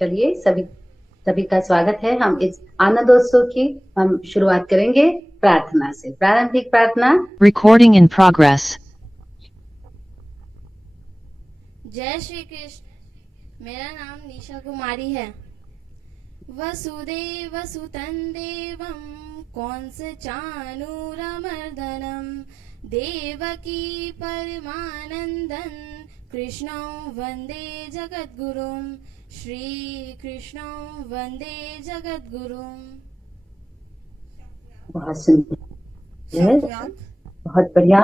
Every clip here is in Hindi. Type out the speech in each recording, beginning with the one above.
चलिए सभी सभी का स्वागत है। हम इस आनंदोत्सव की हम शुरुआत करेंगे प्रार्थना से। प्रारंभिक प्रार्थना। Recording in progress. जय श्री कृष्ण। मेरा नाम निशा कुमारी है। वसुदेव सुतं देवं कंस चाणूरमर्दनं देवकी परमानन्दं कृष्णं वन्दे जगद्गुरुं श्रीकृष्णं वन्दे जगद्गुरुं। बहुत सुंदर, बहुत बढ़िया।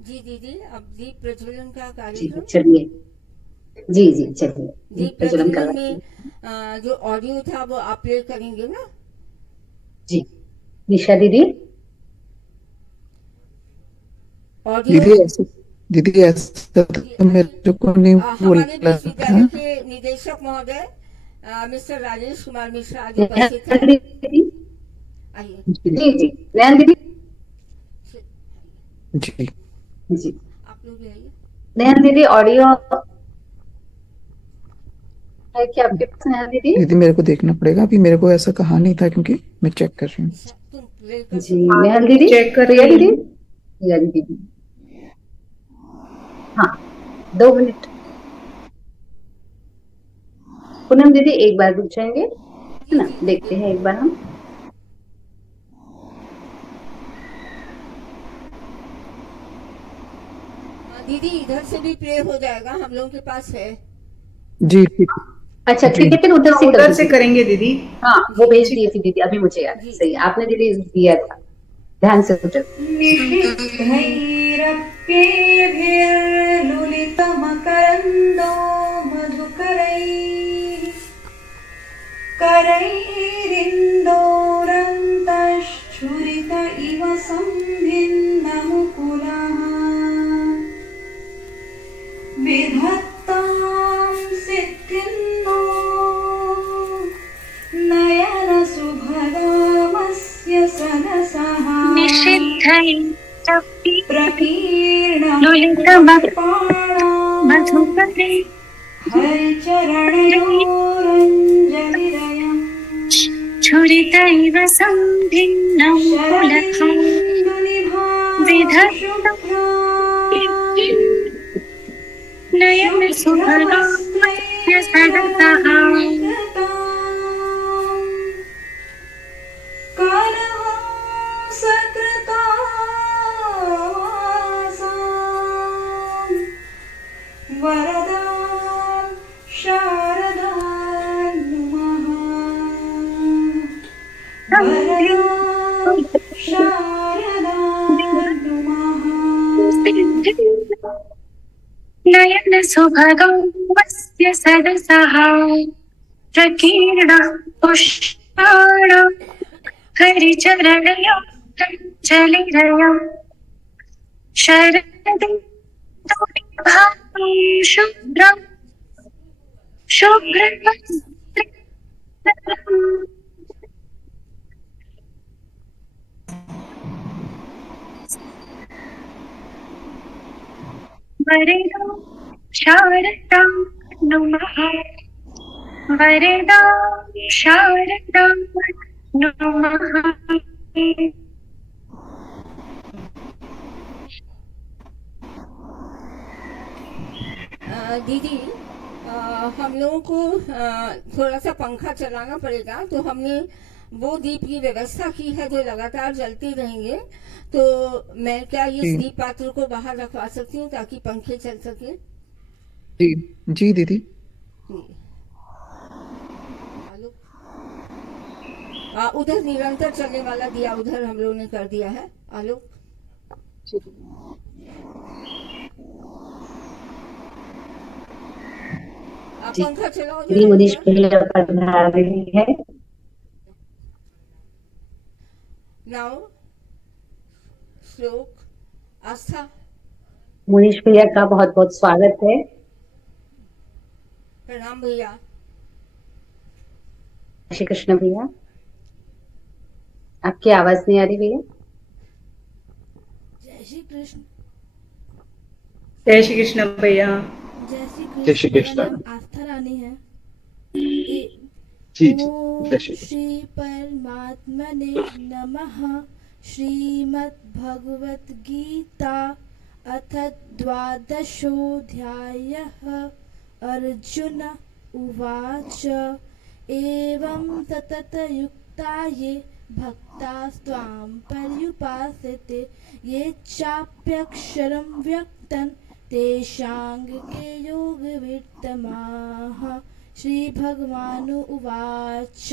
जी दीदी, अब दीप प्रज्वलन का जी कार्यक्रम। चलिए, जी चलिए दीप प्रज्वलन प्रज्वलन करवाइए। में जो ऑडियो था वो आप प्ले करेंगे ना? जी निशा दीदी। ऑडियो दीदी ऐसा तो मेरे को नहीं हमारे बोला विश्वविद्यालय था। के निदेशक महोदय मिस्टर राजेश कुमार मिश्रा आदि नेहा उपस्थित हैं। दीदी। आइए। जी नैन दीदी। जी जी आप लोग भी आइए। नैन दीदी, ऑडियो है क्या आपके पास नैन दीदी? दीदी मेरे को देखना पड़ेगा, अभी मेरे को ऐसा कहा नहीं था क्योंकि मैं चेक कर रही हूँ। तुम प्ले कर जी नैन दीदी चेक कर रही दीदी। रिया दीदी, हाँ 2 मिनट। पूनम दीदी एक बार रुक जाएंगे, है ना? देखते हैं एक बार हम। दीदी इधर से भी प्ले हो जाएगा, हम लोगों के पास है। जी ठीक। अच्छा ठीक है, फिर उधर से करेंगे दीदी। हाँ वो भेज दिए थी दीदी, अभी मुझे याद है। सही आपने दीदी दिया था, ध्यान से उधर। निषिद्धैरप्येभिर्लुलितमकरन्दो मधुकरैः करैरिन्दोरन्तश्छुरित इव संभिन्नमुकुलः विधत्तां सिद्धिन्नो नयनसुभगामस्य सनसः प्रकीर्णमधुकरे हरिचरणयोरञ्जलिरयम् छुरितैव संभिन्नं कुलकं नयन सुभगामस्य सदसः वरदां शारदां नुमः वरदां शारदां नुमः नयन सुभगामस्य सदसः प्रकीर्णः पुष्पाणः हरिचरणयोरञ्जलिरयम् शरदि शुभ्रं वरदां शारदां नमः वरदां शारदां नमः। दीदी हम लोगों को थोड़ा सा पंखा चलाना पड़ेगा, तो हमने वो दीप की व्यवस्था की है जो लगातार जलते रहेंगे। तो मैं क्या इस दीप पात्र को बाहर रखवा सकती हूँ ताकि पंखे चल सके? जी जी दीदी। उधर निरंतर चलने वाला दिया उधर हम लोगों ने कर दिया है। आलोक आप जी पंखा चलाओ दीदी, मुनीश भैया पढ़ा रही है। नाउ श्लोक आस्था। मुनीश भैया का बहुत बहुत स्वागत है। प्रणाम भैया। श्री कृष्ण भैया, आपकी आवाज नहीं आ रही भैया। जय श्री कृष्ण। जय श्री कृष्ण भैया। जय श्री जय श्री कृष्ण। कृष्ण। मेरा नाम आस्था रानी है। जी जी, ओम जय श्री कृष्ण। श्री परमात्मने नमः। श्रीमद् भगवत गीता अथ द्वादशोऽध्यायः। अर्जुन उवाच एवं सततयुक्ता ये भक्तास्त्वां पर्युपासते ये चाप्यक्षरं व्यक्तं तेषां के योगवित्तमाः। श्रीभगवानुवाच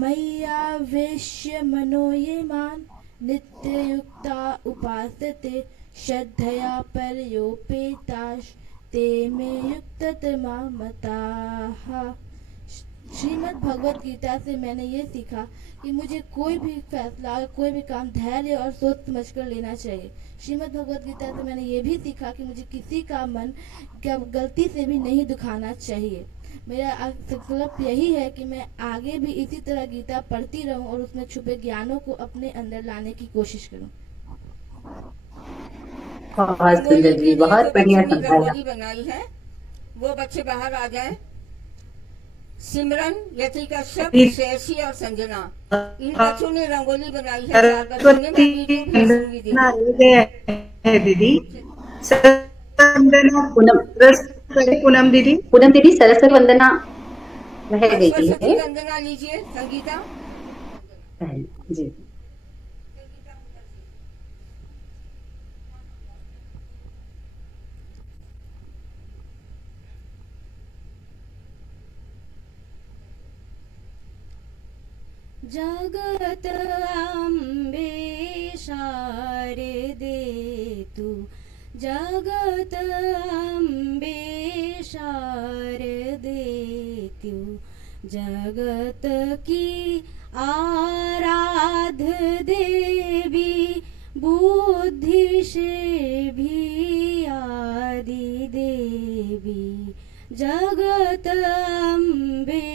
मय्यावेश्य मनो ये मां नित्ययुक्ता उपासते श्रद्धया पर्योपेताः ते मे युक्ततमा मताः। श्रीमद् भगवत गीता से मैंने ये सीखा कि मुझे कोई भी फैसला, कोई भी काम धैर्य और सोच समझ कर लेना चाहिए। श्रीमद् भगवत गीता से मैंने ये भी सीखा कि मुझे किसी का मन क्या गलती से भी नहीं दुखाना चाहिए। मेरा संकल्प यही है कि मैं आगे भी इसी तरह गीता पढ़ती रहूं और उसमें छुपे ज्ञानों को अपने अंदर लाने की कोशिश करूं। बहुत सुंदर जी, बहुत बढ़िया समझाया। रंगोली बनाई है, वो बच्चे बाहर आ जाए। सिमरन, यति कश्यप, श्रेयसी और संजना, इन बच्चों ने रंगोली बनाई है। 4 बच्चों ने, मैं वीडियो भेजूंगी दीदी। पूनम दीदी। पूनम दीदी, सरस्वती वंदना रह गई सरस्वती है वंदना लीजिए संगीता। जी। जगत अम्बे शारदे तु जगत अम्बे शारदे तु जगत की आराध देवी बुद्धि से भी आदि देवी जगत अम्बे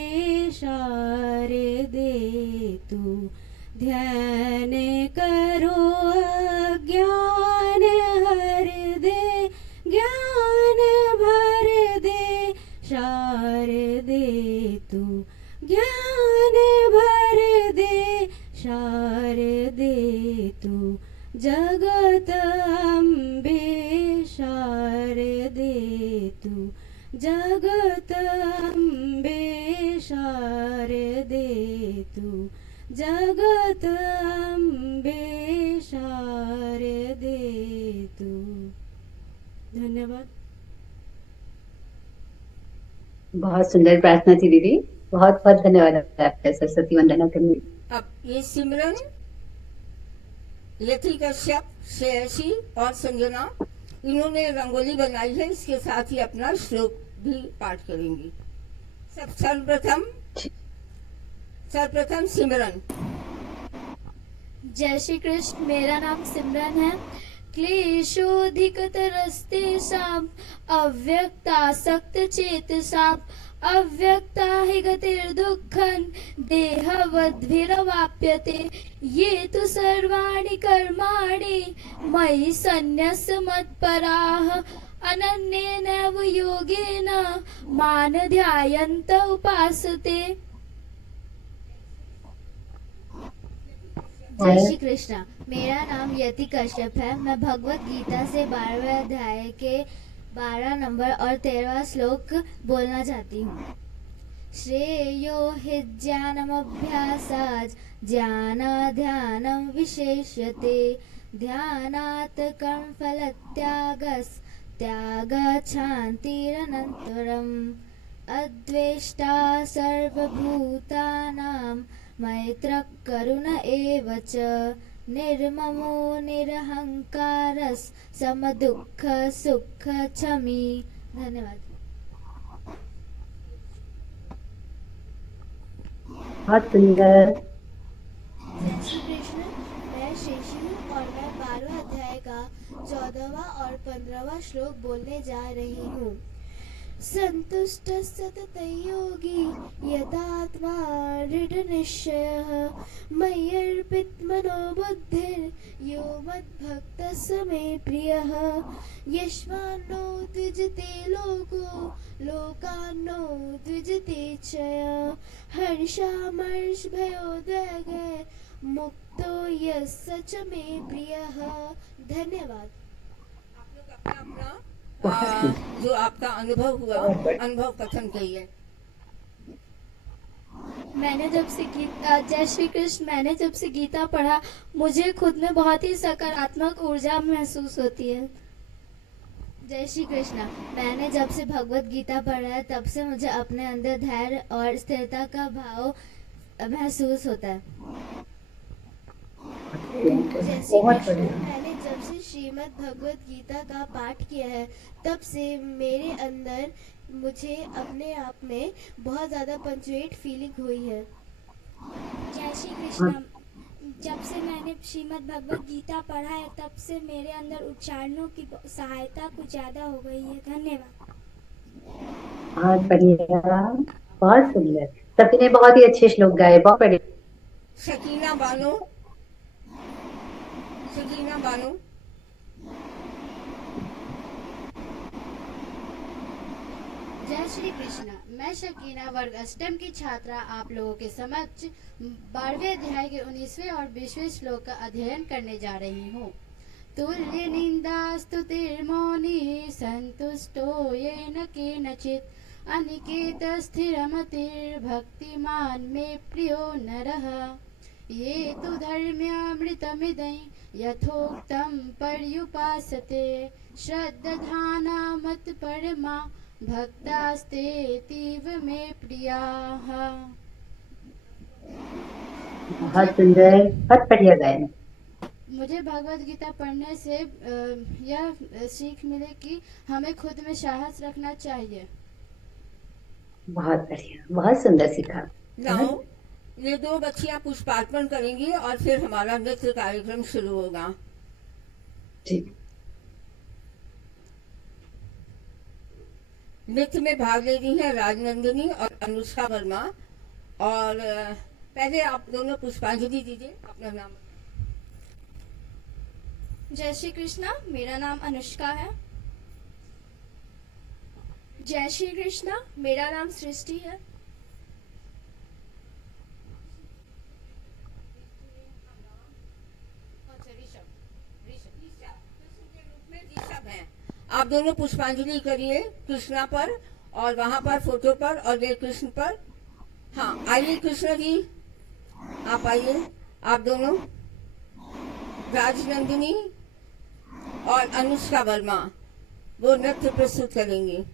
शारदे तु ध्यान करो अज्ञान हर दे ज्ञान भर दे शारदे तु ज्ञान भर दे शारदे तु जगत अम्बे शारदे तु जगत अम्बे शारदे तु जगत अम्बे शारदे तु। धन्यवाद। बहुत सुंदर प्रार्थना थी दीदी, बहुत बहुत धन्यवाद आपका सरस्वती वंदना करने। अब ये सिमरन, यति कश्यप, श्रेयसी और संजना, इन्होंने रंगोली बनाई है। इसके साथ ही अपना श्लोक भी पाठ करेंगी। सर्वप्रथम सिमरन। जय श्री कृष्ण। मेरा नाम सिमरन है। क्लेशोऽधिकतरस्तेषाम् अव्यक्तासक्तचेतसाम् अव्यक्ता हि गतिर्दुःखं देहवद्भिरवाप्यते ये तु सर्वाणि कर्माणि मयि सन्न्यस्य मत्पराः अनन्येनैव योगेन मां ध्यायन्त उपासते। जय श्री कृष्ण। मेरा नाम यति कश्यप है। मैं भगवत गीता से 12वें अध्याय के 12 नंबर और 13वां श्लोक बोलना चाहती हूँ। श्रेयो हि ज्ञानमभ्यासात् ज्ञानाध्यानं विशेष्यते ध्यानात् कर्मफलत्यागस्त्यागाच्छान्तिरनन्तरम् अद्वेष्टा सर्वभूतानां मैत्र करुण एव च निर्ममो निरहंकारस् समदुःख सुख क्षमी। धन्यवाद। बहुत सुंदर। जय श्री कृष्ण। मैं शेषी हूँ और मैं 12वां अध्याय का 14वां और 15वां श्लोक बोलने जा रही हूँ। संतुष्ट सततं योगी यदात्मा दृढनिश्चयः मय्यर्पित मनो बुद्धिर् यो मद्भक्तः स मे प्रियः यस्मान्नो द्विजते लोको लोकान्नो द्विजते च हर्षामर्षभयोद्वेगे मुक्तो यस्य च मे प्रियः। धन्यवाद। आप लोग अपना जो आपका अनुभव हुआ अनुभव कथन करिए। मैंने जब से जय श्री कृष्ण, मैंने जब से गीता पढ़ा मुझे खुद में बहुत ही सकारात्मक ऊर्जा महसूस होती है। जय श्री कृष्ण। मैंने जब से भगवत गीता पढ़ा है तब से मुझे अपने अंदर धैर्य और स्थिरता का भाव महसूस होता है। जय श्री कृष्ण। मैंने जब से श्रीमद् भगवत गीता का पाठ किया है तब से मेरे अंदर मुझे अपने आप में बहुत ज़्यादा पंचुएट फीलिंग हुई है। जय श्री कृष्ण। जब से मैंने श्रीमद् भगवत गीता पढ़ा है तब से मेरे अंदर उच्चारणों की सहायता कुछ ज़्यादा हो गई है। धन्यवाद। बहुत बढ़िया, बहुत सुंदर। सभी ने बहुत ही अच्छे श्लोक गाए, बहुत बढ़िया। शकीना बानो, शकीना बानो। जय श्री कृष्ण। मैं शकीना वर्ग अष्टम की छात्रा आप लोगों के समक्ष 12वें अध्याय के 19वें और 20वें श्लोक का अध्ययन करने जा रही हूँ। तुल्य निंदा स्तुतिर्मौनी संतुष्टो येन केनचित् अनिकेत स्थिरमतिर्भक्तिमान् मे प्रियो नरः ये तु धर्म्यामृतमिदं यथोक्तं पर्युपासते श्रद्धाना मत्परमा भक्तास्तेतीव मे प्रियाः। बहुत सुंदर, बहुत बढ़िया गायन। मुझे भगवत गीता पढ़ने से यह सीख मिले कि हमें खुद में साहस रखना चाहिए। बहुत बढ़िया, बहुत सुंदर सीखा। नाउ ये दो बच्चियां पुष्पार्पण करेंगी और फिर हमारा नृत्य कार्यक्रम शुरू होगा। ठीक। नृत्य में भाग ले रही हैं राजनंदिनी और अनुष्का वर्मा। और पहले आप दोनों पुष्पांजलि दीजिए, अपना नाम। जय श्री कृष्णा। मेरा नाम अनुष्का है। जय श्री कृष्णा। मेरा नाम सृष्टि है। आप दोनों पुष्पांजलि करिए कृष्णा पर और वहां पर फोटो पर और वे कृष्ण पर। हाँ आइए कृष्ण जी, आप आइए। आप दोनों राजनंदिनी और अनुष्का वर्मा वो नृत्य प्रस्तुत करेंगे।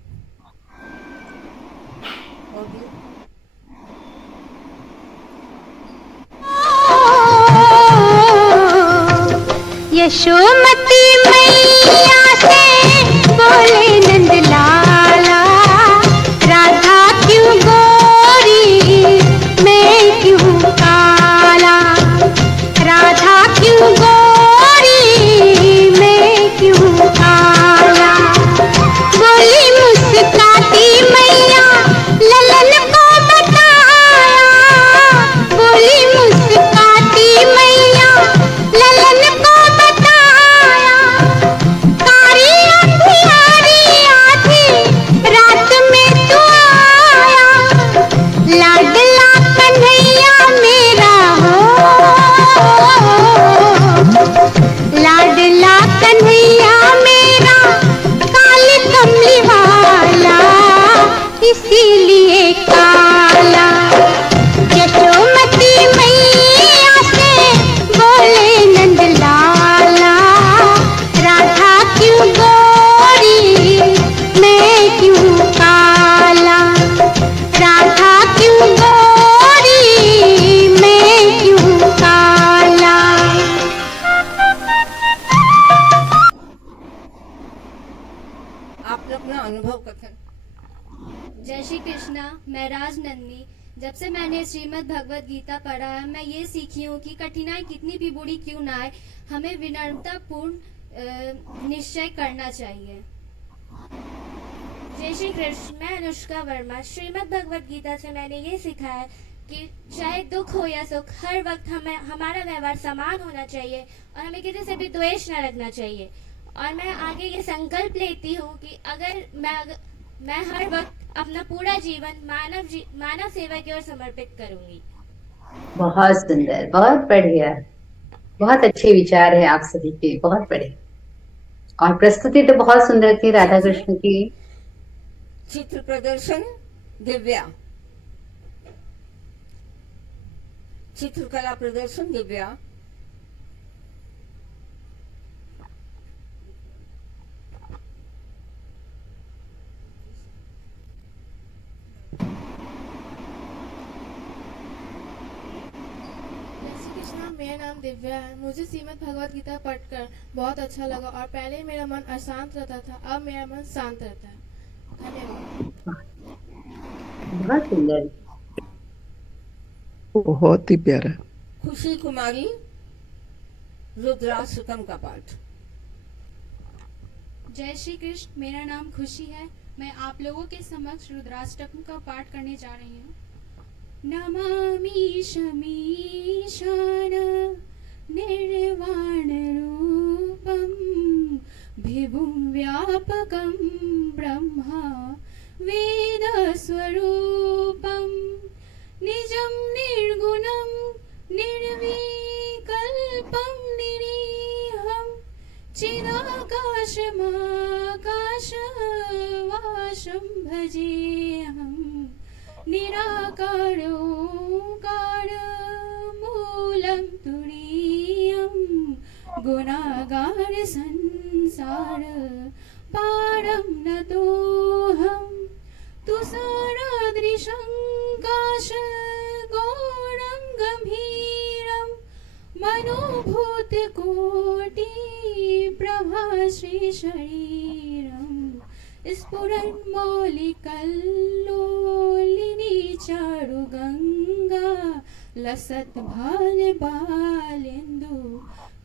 यशोमती मैया से बोले नंद लाला राधा क्यों गोरी मैं क्यों काला राधा क्यों गोरी मैं क्यों काला बोली मुस्काती मैया ललन को बताया बोली मुस्काती मैया ललन को बताया कारी अंधियारी जब से मैंने श्रीमद् भगवत गीता पढ़ा है, मैं ये सीखी हूँ कि कठिनाई कितनी भी बुरी क्यों ना आए, हमें विनम्रता पूर्ण निश्चय करना चाहिए। जय श्री कृष्ण। मैं अनुष्का वर्मा। श्रीमद् भगवत गीता से मैंने ये सीखा है कि चाहे दुख हो या सुख, हर वक्त हमें हमारा व्यवहार समान होना चाहिए और हमें किसी से भी द्वेष न रखना चाहिए। और मैं आगे ये संकल्प लेती हूँ कि अगर मैं हर वक्त अपना पूरा जीवन मानव सेवा की ओर समर्पित करूंगी। बहुत सुंदर, बहुत बढ़िया, बहुत अच्छे विचार है आप सभी के, बहुत बढ़िया। और प्रस्तुति तो बहुत सुंदर थी राधा कृष्ण की। चित्र प्रदर्शन दिव्या, चित्रकला प्रदर्शन दिव्या। मेरा नाम दिव्या है। मुझे श्रीमद् भगवत गीता पढ़कर बहुत अच्छा लगा और पहले मेरा मन अशांत रहता था, अब मेरा मन शांत रहता है। धन्यवाद। बहुत सुंदर, बहुत ही प्यारा। खुशी कुमारी, रुद्राष्टकम का पाठ। जय श्री कृष्ण। मेरा नाम खुशी है। मैं आप लोगों के समक्ष रुद्राष्टकम का पाठ करने जा रही हूँ। नमामि शमीशान निर्वाण रूपम विभुं व्यापकं ब्रह्मा वेद स्वरूपम निजं निर्गुणं निर्विकल्पं निरीहं चिदाकाशमाकाशवासं भजेऽहम् निराकारोकार मूलं तुरीयं गुणागार संसार पारं नतोऽहं तुषारादृशं काश गौरं गंभीरं मनोभूत कोटि प्रभा श्री शरीरं स्फुरन्मौलिकल्लोलिनी चारु गंगा लसत भाल बालेन्दु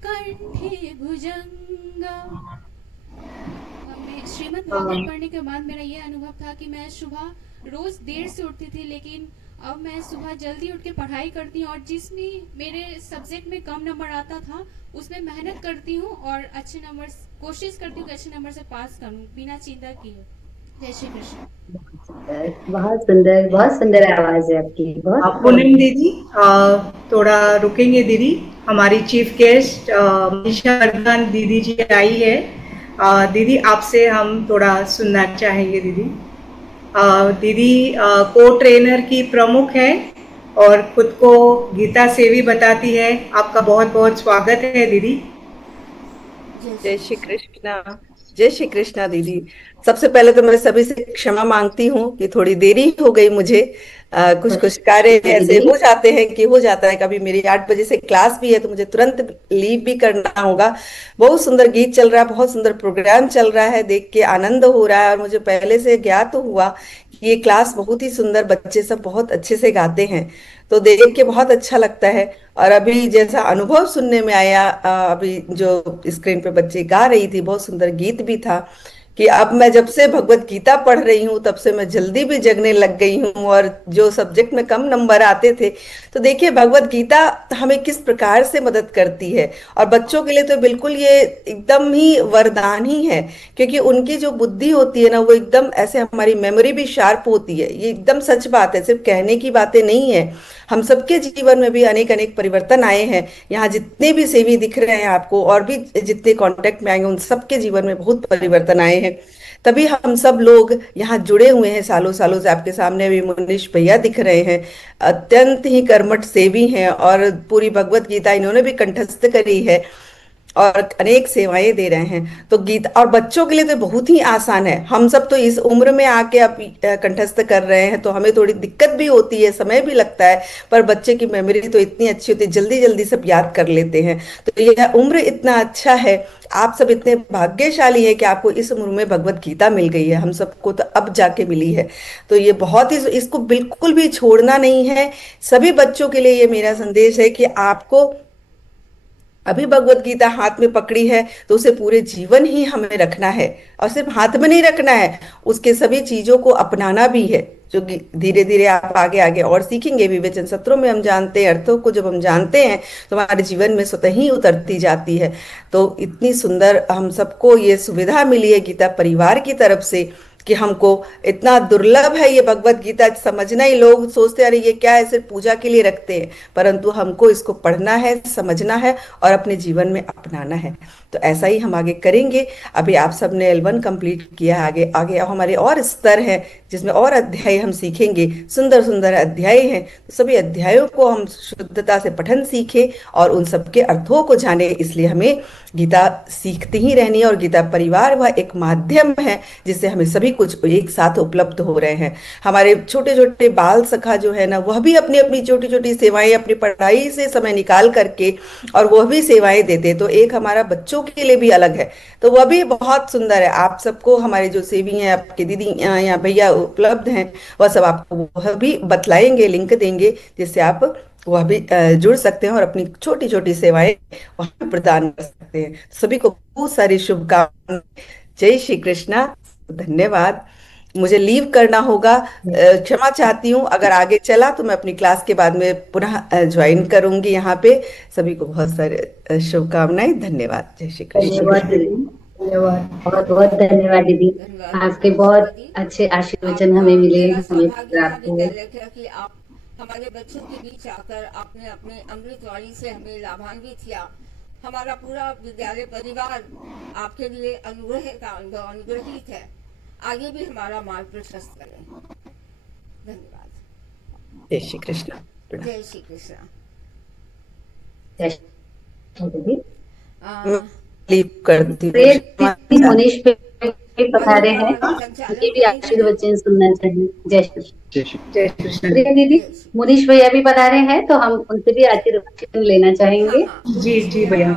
कंठे भुजंगा। मैं श्रीमद् भागवत पढ़ने के बाद मेरा ये अनुभव था कि मैं सुबह रोज देर से उठती थी, लेकिन अब मैं सुबह जल्दी उठ के पढ़ाई करती हूँ और जिसमें मेरे सब्जेक्ट में कम नंबर आता था उसमें मेहनत करती हूँ और अच्छे नंबर कोशिश करती हूँ कि अच्छे नंबर से पास करूँ बिना चिंता किए। जय श्री कृष्ण। बहुत सुंदर, बहुत सुंदर आवाज है आपकी। बहुत पूनम दीदी थोड़ा रुकेंगे दीदी। हमारी चीफ गेस्ट मनीषा वर्धमान दीदी जी आई है। दीदी आपसे हम थोड़ा सुनना चाहेंगे दीदी। दीदी को ट्रेनर की प्रमुख है और खुद को गीता सेवी बताती है। आपका बहुत बहुत स्वागत है दीदी। जय श्री कृष्णा। जय श्री कृष्णा दीदी। सबसे पहले तो मैं सभी से क्षमा मांगती हूँ कि थोड़ी देरी हो गई मुझे। कुछ कार्य ऐसे हो जाते हैं कि हो जाता है। कभी मेरी 8 बजे से क्लास भी है तो मुझे तुरंत लीव भी करना होगा। बहुत सुंदर गीत चल रहा है, बहुत सुंदर प्रोग्राम चल रहा है, देख के आनंद हो रहा है। और मुझे पहले से ज्ञात तो हुआ कि ये क्लास बहुत ही सुंदर, बच्चे सब बहुत अच्छे से गाते हैं, तो देख के बहुत अच्छा लगता है। और अभी जैसा अनुभव सुनने में आया, अभी जो स्क्रीन पे बच्चे गा रही थी, बहुत सुंदर गीत भी था कि अब मैं जब से भगवत गीता पढ़ रही हूँ तब से मैं जल्दी भी जगने लग गई हूँ। और जो सब्जेक्ट में कम नंबर आते थे, तो देखिए भगवत गीता हमें किस प्रकार से मदद करती है। और बच्चों के लिए तो बिल्कुल ये एकदम ही वरदान ही है, क्योंकि उनकी जो बुद्धि होती है ना, वो एकदम ऐसे, हमारी मेमोरी भी शार्प होती है। ये एकदम सच बात है, सिर्फ कहने की बातें नहीं है। हम सबके जीवन में भी अनेक अनेक परिवर्तन आए हैं। यहाँ जितने भी सेवी दिख रहे हैं आपको और भी जितने कांटेक्ट में आएंगे, उन सबके जीवन में बहुत परिवर्तन आए हैं। तभी हम सब लोग यहाँ जुड़े हुए हैं सालों सालों से। आपके सामने भी मुनीश भैया दिख रहे हैं, अत्यंत ही कर्मठ सेवी हैं और पूरी भगवत गीता इन्होंने भी कंठस्थ करी है। और अनेक सेवाएं दे रहे हैं। तो गीता और बच्चों के लिए तो बहुत ही आसान है। हम सब तो इस उम्र में आके अब कंठस्थ कर रहे हैं तो हमें थोड़ी दिक्कत भी होती है, समय भी लगता है, पर बच्चे की मेमोरी तो इतनी अच्छी होती है, जल्दी जल्दी सब याद कर लेते हैं। तो यह उम्र इतना अच्छा है, आप सब इतने भाग्यशाली है कि आपको इस उम्र में भगवत गीता मिल गई है। हम सबको तो अब जाके मिली है, तो ये बहुत ही, इसको बिल्कुल भी छोड़ना नहीं है। सभी बच्चों के लिए ये मेरा संदेश है कि आपको अभी भगवत गीता हाथ में पकड़ी है तो उसे पूरे जीवन ही हमें रखना है, और सिर्फ हाथ में नहीं रखना है, उसके सभी चीजों को अपनाना भी है, जो धीरे धीरे आप आगे आगे और सीखेंगे। विवेचन सत्रों में हम जानते हैं, अर्थों को जब हम जानते हैं तो हमारे जीवन में स्वतः ही उतरती जाती है। तो इतनी सुंदर हम सबको ये सुविधा मिली है गीता परिवार की तरफ से कि हमको इतना दुर्लभ है ये भगवत गीता समझना ही। लोग सोचते हैं अरे ये क्या है, सिर्फ पूजा के लिए रखते हैं, परंतु हमको इसको पढ़ना है, समझना है और अपने जीवन में अपनाना है। तो ऐसा ही हम आगे करेंगे। अभी आप सबने L1 कंप्लीट किया, आगे आगे हमारे और स्तर हैं जिसमें और अध्याय हम सीखेंगे। सुंदर सुंदर अध्याय हैं, तो सभी अध्यायों को हम शुद्धता से पठन सीखें और उन सबके अर्थों को जाने। इसलिए हमें गीता सीखती ही रहनी है, और गीता परिवार वह एक माध्यम है जिससे हमें सभी कुछ एक साथ उपलब्ध हो रहे हैं। हमारे छोटे छोटे बाल सखा जो है ना, वह भी अपनी अपनी छोटी छोटी सेवाएं अपनी पढ़ाई से समय निकाल करके और वह भी सेवाएं देते। तो एक हमारा बच्चों के लिए भी अलग है, तो वह भी बहुत सुंदर है। आप सबको हमारे जो सेवी हैं, आपके दीदी या भैया उपलब्ध हैं, वह सब आपको वह भी बतलाएंगे, लिंक देंगे, जिससे आप वह भी जुड़ सकते हैं और अपनी छोटी छोटी सेवाएं वहां प्रदान कर सकते हैं। सभी को बहुत सारी शुभकामनाएं। जय श्री कृष्णा। धन्यवाद। मुझे लीव करना होगा, क्षमा चाहती हूँ। अगर आगे चला तो मैं अपनी क्लास के बाद में पुनः ज्वाइन करूंगी यहाँ पे। सभी को बहुत सारे शुभकामनाएं। धन्यवाद। जय श्री कृष्ण। धन्यवाद, बहुत बहुत धन्यवाद दीदी। आपके बहुत अच्छे आशीर्वचन हमें मिले, हमें प्राप्त हुए। कि आप हमारे बच्चों के बीच आकर आपने अपने अमृतवाणी से हमें लाभान्वित किया। हमारा पूरा विद्यालय परिवार आपके लिए अनुग्रहित है। आगे भी हमारा मार्ग प्रशस्त करें। धन्यवाद। जय श्री कृष्ण। जय श्री कृष्ण। लीव करती हूँ। मनीष पे पधारे हैं, उनके भी आशीर्वचन सुनना चाहिए। जय श्री जय कृष्ण। दीदी मनीष भैया भी पधारे हैं, तो हम उनसे भी आशीर्वचन लेना चाहेंगे। जी जी भैया,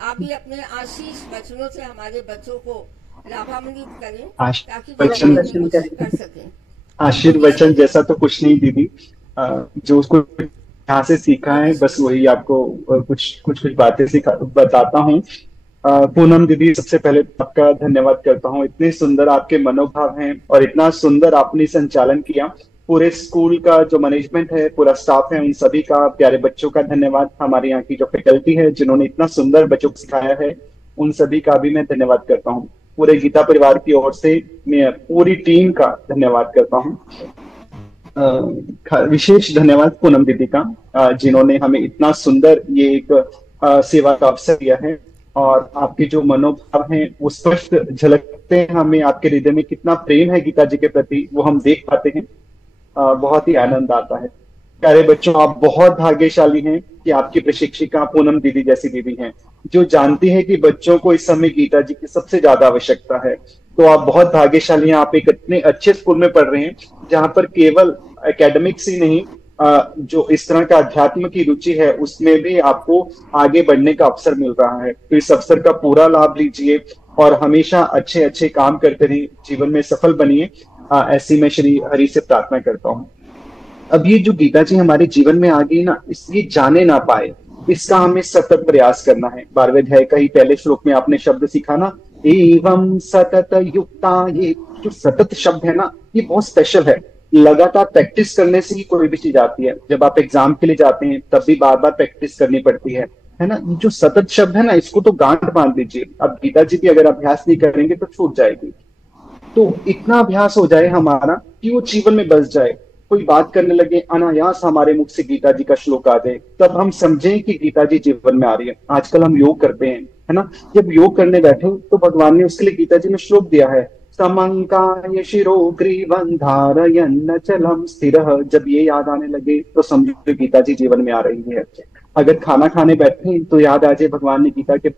आप भी अपने आशीष वचनों से हमारे बच्चों को लाभान्वित करें ताकि वो कर सकें। आशीर्वचन जैसा तो कुछ नहीं दीदी, जो उसको यहाँ से सीखा है बस वही आपको कुछ बातें बताता हूँ। पूनम दीदी, सबसे पहले आपका धन्यवाद करता हूँ। इतने सुंदर आपके मनोभाव हैं और इतना सुंदर आपने संचालन किया। पूरे स्कूल का जो मैनेजमेंट है, पूरा स्टाफ है, उन सभी का, प्यारे बच्चों का धन्यवाद। हमारे यहाँ की जो फैकल्टी है जिन्होंने इतना सुंदर बच्चों को सिखाया है, उन सभी का भी मैं धन्यवाद करता हूँ। पूरे गीता परिवार की ओर से मैं पूरी टीम का धन्यवाद करता हूँ। विशेष धन्यवाद पूनम दीदी का, जिन्होंने हमें इतना सुंदर ये एक सेवा का अवसर दिया है। और आपके जो मनोभाव हैं वो स्पष्ट झलकते हैं हमें। आपके हृदय में कितना प्रेम है गीता जी के प्रति, वो हम देख पाते हैं। बहुत ही आनंद आता है। प्यारे बच्चों, आप बहुत भाग्यशाली हैं कि आपकी प्रशिक्षिका पूनम दीदी जैसी दीदी हैं, जो जानती है कि बच्चों को इस समय गीता जी की सबसे ज्यादा आवश्यकता है। तो आप बहुत भाग्यशाली हैं। आप एक इतने अच्छे स्कूल में पढ़ रहे हैं जहां पर केवल एकेडमिक्स ही नहीं, जो इस तरह का अध्यात्म की रुचि है उसमें भी आपको आगे बढ़ने का अवसर मिल रहा है। तो इस अवसर का पूरा लाभ लीजिए और हमेशा अच्छे अच्छे काम करते रहिए, जीवन में सफल बनिए। ऐसी मैं श्री हरि से प्रार्थना करता हूँ। अब ये जो गीता जी हमारे जीवन में आ गई ना, इसलिए जाने ना पाए, इसका हमें सतत प्रयास करना है। 12वें अध्याय का ही पहले श्लोक में आपने शब्द सीखा ना, एवं सतत युक्ता। ये जो सतत शब्द है ना, ये बहुत स्पेशल है। लगातार प्रैक्टिस करने से ही कोई भी चीज आती है। जब आप एग्जाम के लिए जाते हैं तब भी बार बार प्रैक्टिस करनी पड़ती है ना। ये जो सतत शब्द है ना, इसको तो गांठ बांध लीजिए। अब गीता जी भी अगर अभ्यास नहीं करेंगे तो छूट जाएगी। तो इतना अभ्यास हो जाए हमारा कि वो जीवन में बस जाए। कोई बात करने लगे, अनायास हमारे मुख से गीता जी का श्लोक आ जाए, तब हम समझें कि गीता जी जीवन में आ रही है। आजकल हम योग करते हैं, है ना। जब योग करने बैठे तो भगवान ने उसके लिए गीता जी में श्लोक दिया है, समंकाय शिरो ग्रीवं धारयन्नचलं स्थिरः। जब ये याद आने लगे तो समझो गीता जी जीवन में आ रही है। अगर खाना खाने बैठे तो याद आ जाए भगवान ने गीता के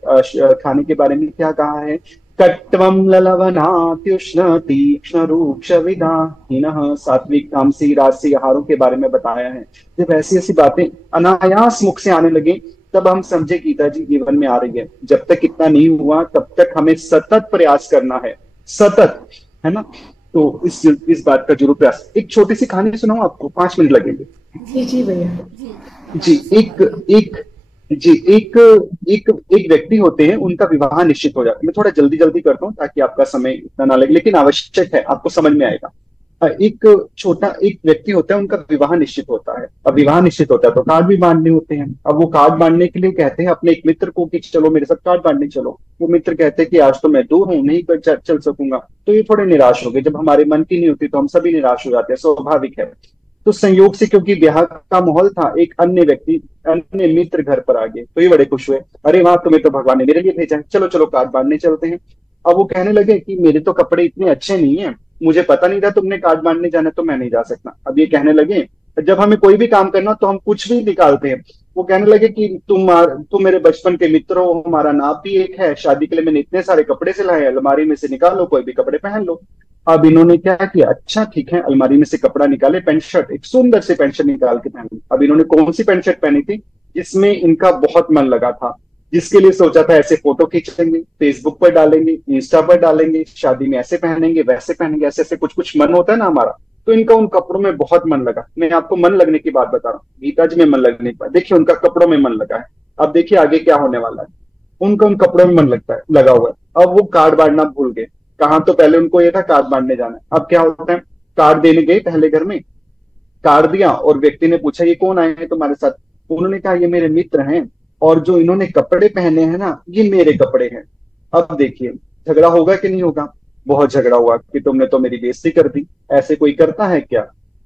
खाने के बारे में क्या कहा है। कट्वम ललवनात्युष्ण तीक्ष्ण रूक्ष विदाहिनः। सात्विक तामसी राजसी आहारों के बारे में बताया है। जब ऐसी ऐसी बातें अनायास मुख से आने लगे तब हम समझे गीता जी जीवन में आ रही है। जब तक इतना नहीं हुआ तब तक हमें सतत प्रयास करना है, सतत, है ना। तो इस बात का जरूर प्रयास। एक छोटी सी कहानी सुनाऊं आपको, 5 मिनट लगेंगे। जी जी भैया। जी एक एक व्यक्ति होते हैं, उनका विवाह निश्चित हो जाता है। मैं थोड़ा जल्दी जल्दी करता हूँ ताकि आपका समय इतना ना लगे, लेकिन आवश्यक है, आपको समझ में आएगा। एक व्यक्ति होता है, उनका विवाह निश्चित होता है। अब विवाह निश्चित होता है तो कार्ड भी बांटने होते हैं। अब वो कार्ड बांटने के लिए कहते हैं अपने एक मित्र को कि चलो मेरे साथ कार्ड बांटने चलो। वो मित्र कहते हैं कि आज तो मैं दूर हूँ, नहीं चल सकूंगा। तो ये थोड़े निराश हो गए। जब हमारे मन की नहीं होती तो हम सभी निराश हो जाते हैं, स्वाभाविक है। तो संयोग से क्योंकि ब्याह का माहौल था, एक अन्य मित्र घर पर आ गए। तो ये बड़े खुश हुए, अरे वाह, तुम्हें तो भगवान ने मेरे लिए भेजा है, चलो चलो कार्ड बांटने चलते हैं। अब वो कहने लगे कि मेरे तो कपड़े इतने अच्छे नहीं है, मुझे पता नहीं था तुमने कार्ड बांटने जाना, तो मैं नहीं जा सकता। अब ये कहने लगे, जब हमें कोई भी काम करना तो हम कुछ भी निकालते हैं। वो कहने लगे कि तुम मेरे बचपन के मित्र हो, हमारा नाप भी एक है, शादी के लिए मैंने इतने सारे कपड़े सिलाए, अलमारी में से निकाल लो, कोई भी कपड़े पहन लो। अब इन्होंने क्या किया, अच्छा ठीक है, अलमारी में से कपड़ा निकाले, पैंट शर्ट, एक सुंदर से पैंट शर्ट निकाल के पहनी। अब इन्होंने कौन सी पैंट शर्ट पहनी थी जिसमें इनका बहुत मन लगा था, जिसके लिए सोचा था ऐसे फोटो खींचेंगे, फेसबुक पर डालेंगे, इंस्टा पर डालेंगे, शादी में ऐसे पहनेंगे, वैसे पहनेंगे, ऐसे ऐसे कुछ कुछ मन होता है ना हमारा। तो इनका उन कपड़ों में बहुत मन लगा। मैं आपको मन लगने की बात बता रहा हूँ, गीता जी में मन लगने की बात। देखिए उनका कपड़ों में मन लगा है। अब देखिए आगे क्या होने वाला है। उनका उन कपड़ों में मन लगा हुआ है। अब वो कार्ड बांटना भूल गए। कहाँ, तो पहले उनको ये था कार्ड बांटने जाना है। अब क्या होता है, कार्ड देने गए पहले घर में, कार्ड दिया और व्यक्ति ने पूछा ये कौन आए हैं तुम्हारे साथ। उन्होंने कहा ये मेरे मित्र हैं, और जो इन्होंने कपड़े पहने हैं ना, ये मेरे कपड़े हैं। अब देखिए झगड़ा होगा कि नहीं होगा। बहुत झगड़ा हुआ कि तुमने तो मेरी बेइज्जती कर दी, ऐसे कोई करता है क्या।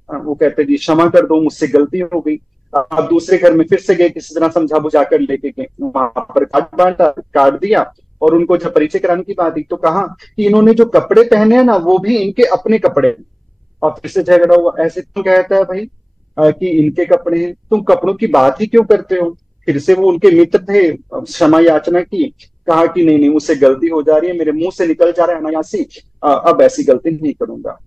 वो कहते जी क्षमा कर दो, मुझसे गलती हो गई। अब दूसरे घर में फिर से गए, किसी तरह समझा बुझा कर लेके गए, वहां पर कार्ड बांटा, कार्ड दिया, और उनको जब परिचय कराने की बात आई तो कहा कि इन्होंने जो कपड़े पहने हैं ना वो भी इनके अपने कपड़े हैं। और फिर से झगड़ा हुआ, ऐसे क्यों कहता है भाई कि इनके कपड़े हैं, तुम कपड़ों की बात ही क्यों करते हो। फिर से वो उनके मित्र थे, क्षमा याचना की, कहा कि नहीं नहीं मुझसे गलती हो जा रही है, मेरे मुंह से निकल जा रहा है अनायासी, अब ऐसी गलती नहीं करूंगा।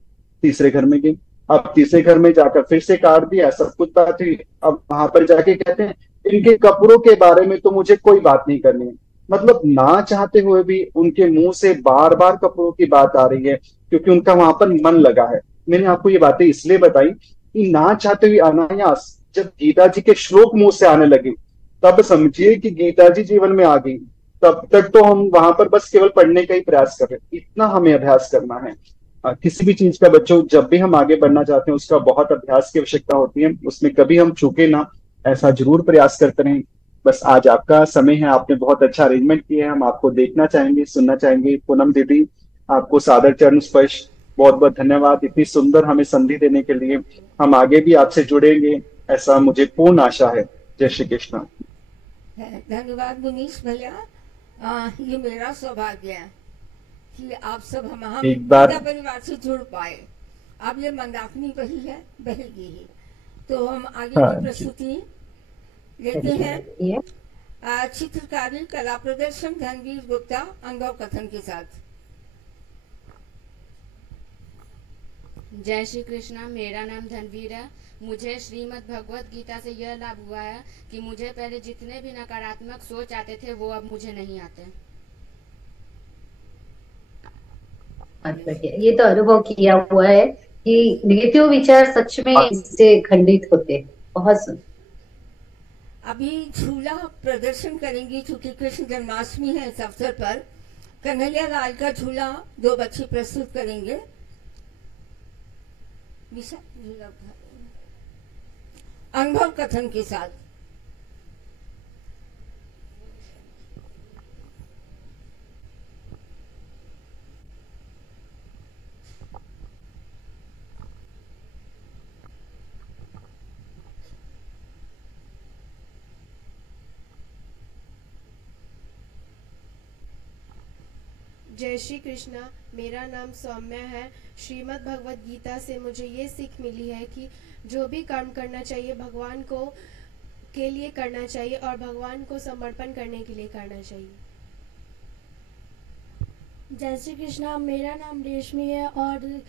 तीसरे घर में गई। अब तीसरे घर में जाकर फिर से कार्ड दिया, सब कुछ बात हुई। अब वहां पर जाके कहते हैं इनके कपड़ों के बारे में तो मुझे कोई बात नहीं करनी है। मतलब ना चाहते हुए भी उनके मुंह से बार बार कपड़ों की बात आ रही है, क्योंकि उनका वहां पर मन लगा है। मैंने आपको ये बातें इसलिए बताई कि ना चाहते हुए अनायास जब गीता जी के श्लोक मुंह से आने लगे तब समझिए कि गीता जी जीवन में आ गई। तब तक तो हम वहां पर बस केवल पढ़ने का ही प्रयास कर रहे हैं। इतना हमें अभ्यास करना है। किसी भी चीज का बच्चों, जब भी हम आगे बढ़ना चाहते हैं उसका बहुत अभ्यास की आवश्यकता होती है, उसमें कभी हम चूके ना, ऐसा जरूर प्रयास करते रहें। बस आज आपका समय है, आपने बहुत अच्छा अरेंजमेंट किया है, हम आपको देखना चाहेंगे, सुनना चाहेंगे। पूनम दीदी आपको सादर चरण स्पर्श, बहुत बहुत धन्यवाद इतनी सुंदर हमें संधि देने के लिए। हम आगे भी आपसे जुड़ेंगे, ऐसा मुझे पूर्ण आशा है। जय श्री कृष्ण। धन्यवाद मुनीश भैया। ये मेरा सौभाग्य है कि आप सब हम गीता परिवार से जुड़ पाए। अब ये मंदाकिनी बही है, बहेगी ही। तो हम आगे की प्रस्तुति लेते हैं। चित्रकारी कला प्रदर्शन धनवीर गुप्ता अनुभव कथन के साथ। जय श्री कृष्णा। मेरा नाम धनवीर है। मुझे श्रीमद् भगवत गीता से यह लाभ हुआ है कि मुझे पहले जितने भी नकारात्मक सोच आते थे वो अब मुझे नहीं आते। ये तो अनुभव किया हुआ है कि नेगेटिव विचार सच में इससे खंडित होते हैं। बहुत सुंदर। अभी झूला प्रदर्शन करेंगी, चूंकि कृष्ण जन्माष्टमी है इस अवसर पर। कन्हैया लाल का झूला 2 बच्चे प्रस्तुत करेंगे। अनुभव कथन के साथ। जय श्री कृष्णा। मेरा नाम सौम्या है। श्रीमद् भगवत गीता से मुझे ये सीख मिली है कि जो भी काम करना चाहिए भगवान को के लिए करना चाहिए और भगवान को समर्पण करने के लिए करना चाहिए। जय श्री कृष्णा। मेरा नाम रेशमी है और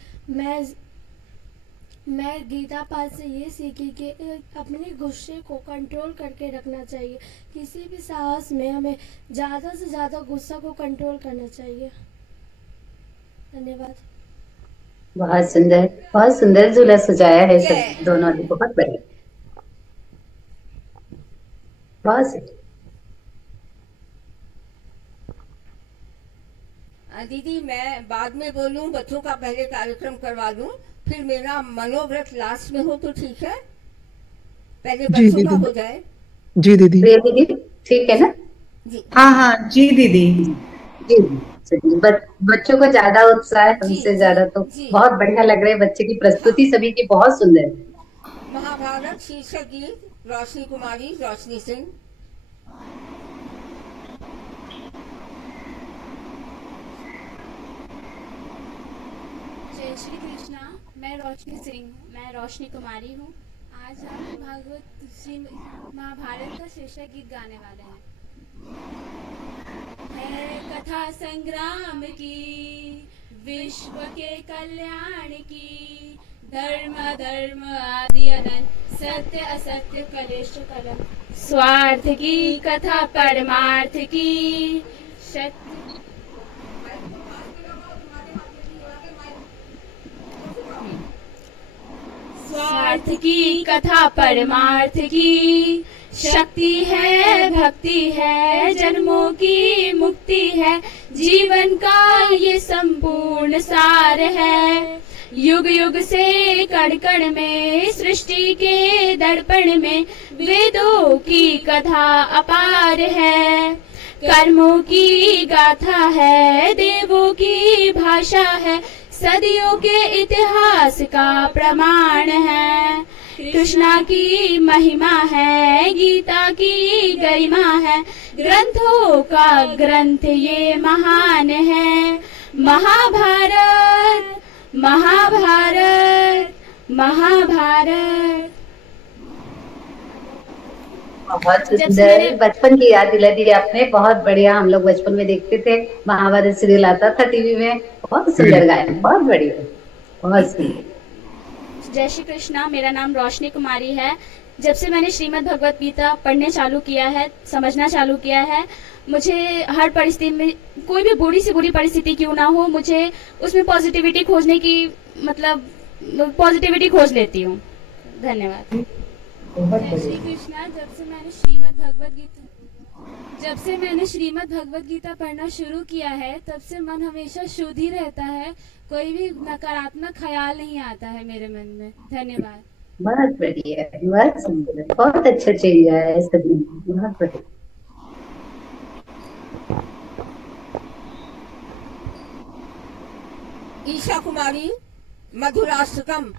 मैं गीता पाठ से ये सीखी कि अपने गुस्से को कंट्रोल करके रखना चाहिए। किसी भी साहस में हमें ज़्यादा से ज़्यादा गुस्सा को कंट्रोल करना चाहिए। धन्यवाद। बहुत सुंदर झूला सजाया है सब दोनों ने, बहुत बढ़िया, बहुत सही। दीदी मैं बाद में बोलूं, बच्चों का पहले कार्यक्रम करवा दूं, फिर मेरा मनोव्रत लास्ट में हो तो ठीक है? पहले बच्चों का हो जाए। जी दीदी। दीदी ठीक है ना? जी हाँ जी दीदी। जी बच्चों को ज्यादा उत्साह है हमसे ज्यादा, तो बहुत बढ़िया लग रहे हैं। बच्चे की प्रस्तुति सभी की बहुत सुंदर है। महाभारत शीर्षक गीत रोशनी कुमारी, रोशनी सिंह। जय श्री कृष्णा। मैं रोशनी सिंह, मैं रोशनी कुमारी हूँ। आज हम भागवत श्री महाभारत का शीर्षक गीत गाने वाले हैं। है कथा संग्राम की, विश्व के कल्याण की, धर्म धर्म आदि अनंत, सत्य असत्य कलेश कलम, स्वार्थ की कथा परमार्थ की, स्वार्थ की कथा परमार्थ की, शक्ति है भक्ति है, जन्मों की मुक्ति है, जीवन का ये संपूर्ण सार है। युग युग से कण कण में, सृष्टि के दर्पण में, वेदों की कथा अपार है। कर्मों की गाथा है, देवों की भाषा है, सदियों के इतिहास का प्रमाण है। कृष्णा की महिमा है, गीता की गरिमा है, ग्रंथों का ग्रंथ ये महान है। महाभारत महाभारत महाभारत। बहुत सुंदर, बचपन की याद दिला दी आपने, बहुत बढ़िया। हम लोग बचपन में देखते थे, महाभारत सीरियल आता था टीवी में, बहुत सुंदर गायन, बहुत बढ़िया, बहुत सुंदर। जय श्री कृष्णा। मेरा नाम रोशनी कुमारी है। जब से मैंने श्रीमद् भगवत गीता पढ़ने चालू किया है, समझना चालू किया है, मुझे हर परिस्थिति में, कोई भी बुरी से बुरी परिस्थिति क्यों ना हो, मुझे उसमें पॉजिटिविटी खोजने की, मतलब पॉजिटिविटी खोज लेती हूँ। धन्यवाद। जय श्री कृष्णा। जब से मैंने श्रीमद् भगवत गीता पढ़ना शुरू किया है, तब से मन हमेशा शुद्ध ही रहता है। कोई भी नकारात्मक ख्याल नहीं आता है मेरे मन में। धन्यवाद। बहुत बढ़िया, बहुत सुंदर, बहुत अच्छा चेंज आया है सभी में, बहुत बढ़िया। ईशा कुमारी, मधुराष्टकम।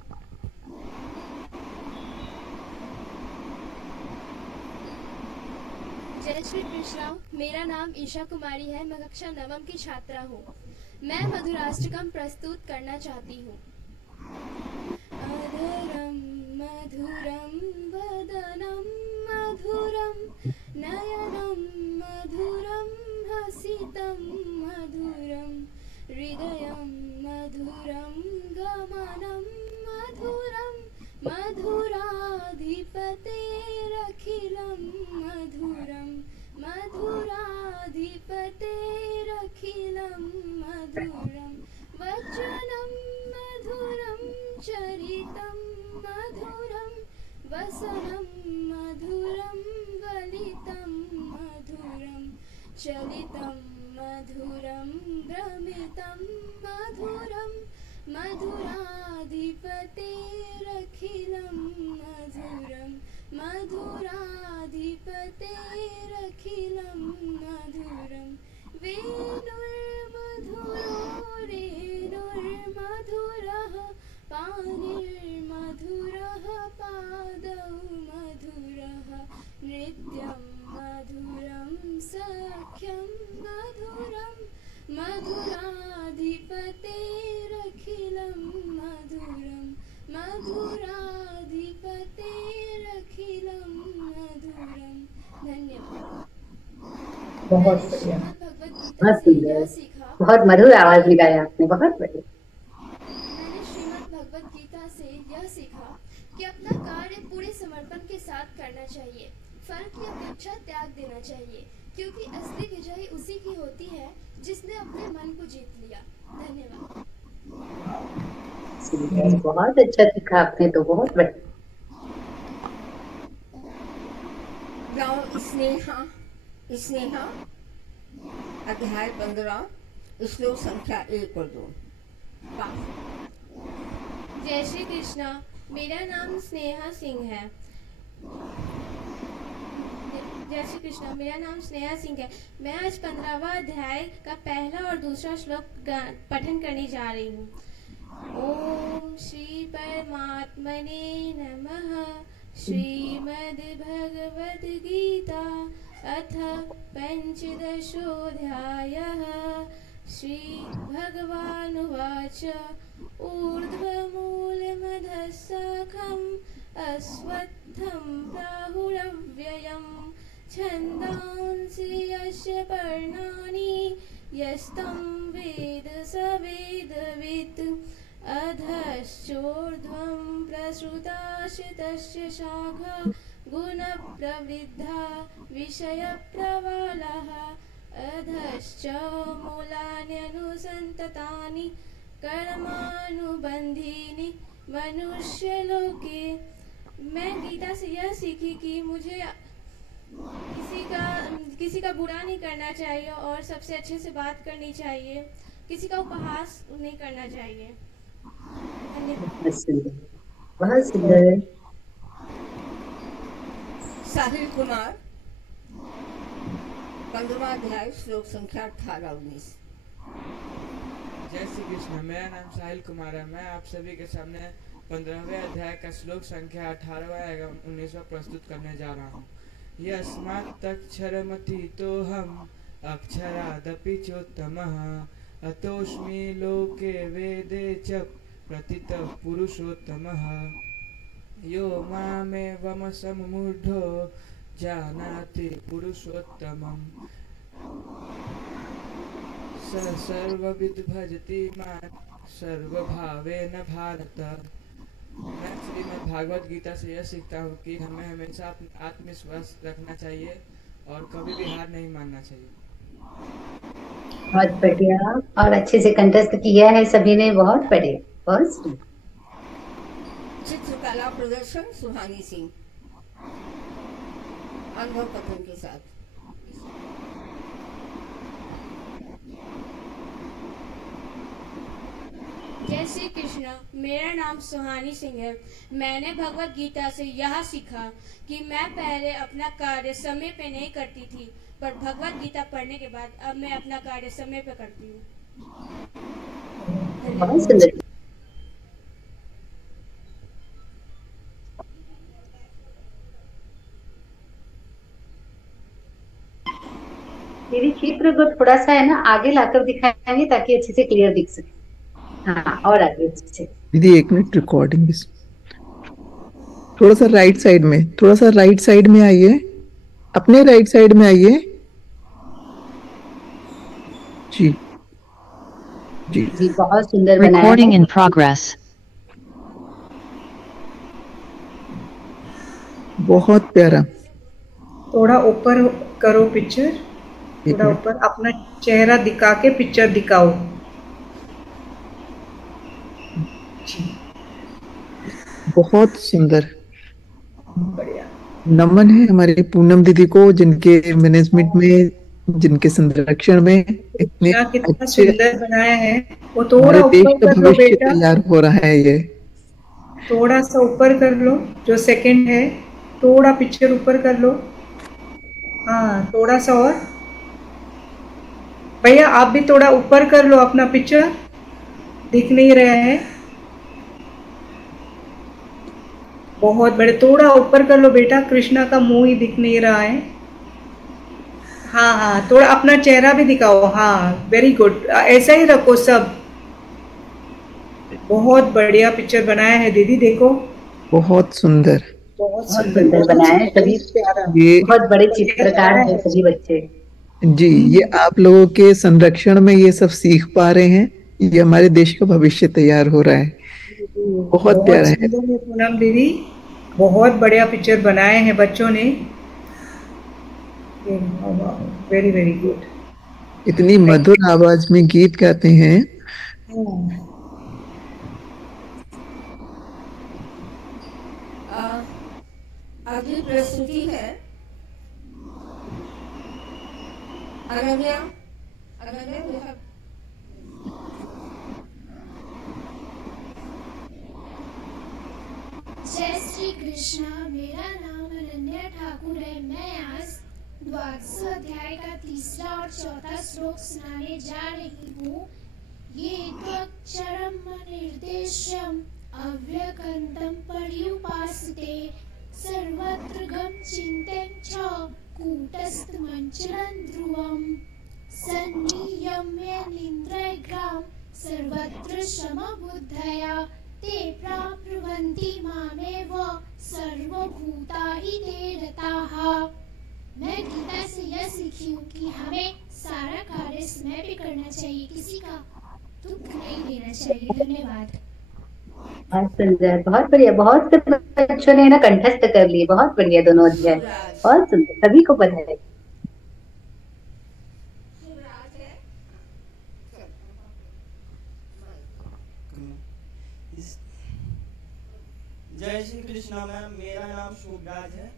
जय श्री कृष्णा। मेरा नाम ईशा कुमारी है। मैं कक्षा 9वीं की छात्रा हूँ। मैं मधुराष्टकम प्रस्तुत करना चाहती हूँ। अधरम मधुरम वदनम मधुरम, नयनम मधुरम हसितम मधुरम, हृदयम मधुरम गमनम मधुरम, मधुराधिपतेरखिलं मधुरम, मधुराधिपतेरखिलं मधुरम, वचनं मधुरं चरितं मधुरं, वसनं मधुरं वलितं मधुरं, चलितं मधुरं भ्रमितं मधुरं, मधुराधिपतेरखिलं मधुरं, मधुराधिपतेरखिलं मधुरं, वेणुर्मधुरो रेणुर्मधुरः, पाणिर्मधुरः पादौ मधुरः, नृत्यं मधुरं सख्यं मधुरं, मधुरा बहुत बढ़िया, बहुत सुंदर, बहुत मधुर आवाज में गाया आपने, बहुत बढ़िया। मैंने श्रीमद् भगवत गीता से यह सीखा कि अपना कार्य पूरे समर्पण के साथ करना चाहिए, फल की अपेक्षा त्याग देना चाहिए, क्योंकि असली विजय उसी की होती है जिसने अपने मन को जीत लिया। धन्यवाद। बहुत अच्छा सीखा आपने तो, बहुत बढ़िया। स्नेहा अध्याय 15 श्लोक संख्या 1 और 2। जय श्री कृष्णा, मेरा नाम स्नेहा सिंह है। जय श्री कृष्णा, मेरा नाम स्नेहा सिंह है। मैं आज 15वां अध्याय का पहला और दूसरा श्लोक पठन करने जा रही हूँ। ओम श्री परमात्मने नमः। श्रीमद् भगवद गीता अथ पंचदशोऽध्यायः। श्री भगवानुवाच ऊर्ध्वमूलमधः शाखम् अश्वत्थं प्राहुरव्ययम् छन्दांसि यस्य पर्णानि यस्तं वेद स वेदवित् अधश्चोर्ध्वं प्रसृताश्च शाखा गुणप्रवृद्धा विषयप्रवालाः अधश्च मूलान्यनुसन्ततानि कर्मानुबन्धीनि मनुष्यलोके। मैं गीता से यह सीखी कि मुझे किसी का बुरा नहीं करना चाहिए और सबसे अच्छे से बात करनी चाहिए, किसी का उपहास नहीं करना चाहिए। बहुत सुंदर। साहिल कुमार 15वां अध्याय श्लोक संख्या 18-19। जय श्री कृष्ण, मेरा नाम साहिल कुमार है। मैं आप सभी के सामने 15वें अध्याय का श्लोक संख्या 18वां एवं 19वां प्रस्तुत करने जा रहा हूँ। यस्मात्तक्षरमतीतोऽहम् अक्षरादपि चोत्तमः अतोऽस्मि लोके वेदे च प्रतितः पुरुषोत्तमः। यो मामेवमसम्मूढो जानाति पुरुषोत्तमम् स सर्वविद् भजति मां सर्वभावेन भारत। मैं श्रीमद् भागवत गीता से यह सीखता हूँ कि हमें हमेशा आत्मविश्वास रखना चाहिए और कभी भी हार नहीं मानना चाहिए। बहुत बढ़िया और अच्छे से कंठस्थ किया है सभी ने, बहुत बढ़िया, बहुत सुंदर। चित्रकला प्रदर्शन सुहानी सिंह अनुभव कथन के साथ। जय श्री कृष्ण, मेरा नाम सुहानी सिंह है। मैंने भगवत गीता से यह सीखा कि मैं पहले अपना कार्य समय पे नहीं करती थी, पर भगवत गीता पढ़ने के बाद अब मैं अपना कार्य समय पे करती हूँ। मेरी चित्र को थोड़ा सा है ना आगे लाकर दिखाएंगे ताकि अच्छे से क्लियर दिख सके। हाँ, और आगे अच्छे से। दीदी 1 मिनट, रिकॉर्डिंग थोड़ा सा राइट साइड में, थोड़ा सा राइट साइड में आइए, अपने राइट साइड में आइए। जी जी जी, बहुत सुंदर बनाया है। Recording in progress. बहुत प्यारा। थोड़ा ऊपर करो पिक्चर, थोड़ा ऊपर अपना चेहरा दिखा के पिक्चर दिखाओ। बहुत सुंदर, बढ़िया। नमन है हमारी पूनम दीदी को, जिनके मैनेजमेंट में, जिनके संरक्षण में इतने कितना सुंदर बनाया है। वो थोड़ा ऊपर कर लो बेटा, तैयार हो रहा है। ये थोड़ा सा ऊपर कर लो, जो सेकंड है थोड़ा पिक्चर ऊपर कर लो। हाँ, थोड़ा सा और भैया, आप भी थोड़ा ऊपर कर लो, अपना पिक्चर दिख नहीं रहा है। बहुत बड़े, थोड़ा ऊपर कर लो बेटा, कृष्णा का मुंह ही दिख नहीं रहा है। हाँ हाँ, थोड़ा अपना चेहरा भी दिखाओ। हाँ, वेरी गुड, ऐसा ही रखो सब। बहुत बढ़िया पिक्चर बनाया है दीदी, देखो बहुत सुंदर, बहुत सुंदर बनाया है सभी। ये बहुत बड़े चित्रकार हैं सभी बच्चे। जी, ये आप लोगों के संरक्षण में ये सब सीख पा रहे हैं, ये हमारे देश का भविष्य तैयार हो रहा है। बहुत प्यारा है। सुंदर है पूनम दीदी, बहुत बढ़िया पिक्चर बनाए हैं बच्चों ने। Very very good. इतनी मधुर आवाज में गीत गाते हैं। अगली प्रस्तुति है अनन्या। जय श्री कृष्णा। मेरा नाम अनन्या ठाकुर है। मैं आज द्वादश अध्याय का तीसरा और चौथा श्लोक सुनाने जा रही हूँ। ये त्वक्षरम निर्देशम अव्यकंतम पर्युपासते सर्वत्र गम चिंतन च कूटस्थमंचलं ध्रुवम सन्नियम्य निन्द्रैग्राम सर्वत्र समबुद्धया ते प्राप्नुवन्ति मामेव सर्वभूता हि ते रताः। मैं गीता से यह सीखी हूँ कि हमें सारा कार्य समय पे करना चाहिए, किसी का दुख नहीं लेना चाहिए। धन्यवाद। बहुत सुंदर, बहुत बढ़िया। बहुत से बच्चों ने ना कंठस्थ कर लिए। बहुत बढ़िया दोनों अध्याय, बहुत सुंदर। सभी को बधाई। जय श्री कृष्णा मैम। मेरा नाम शुभराज है।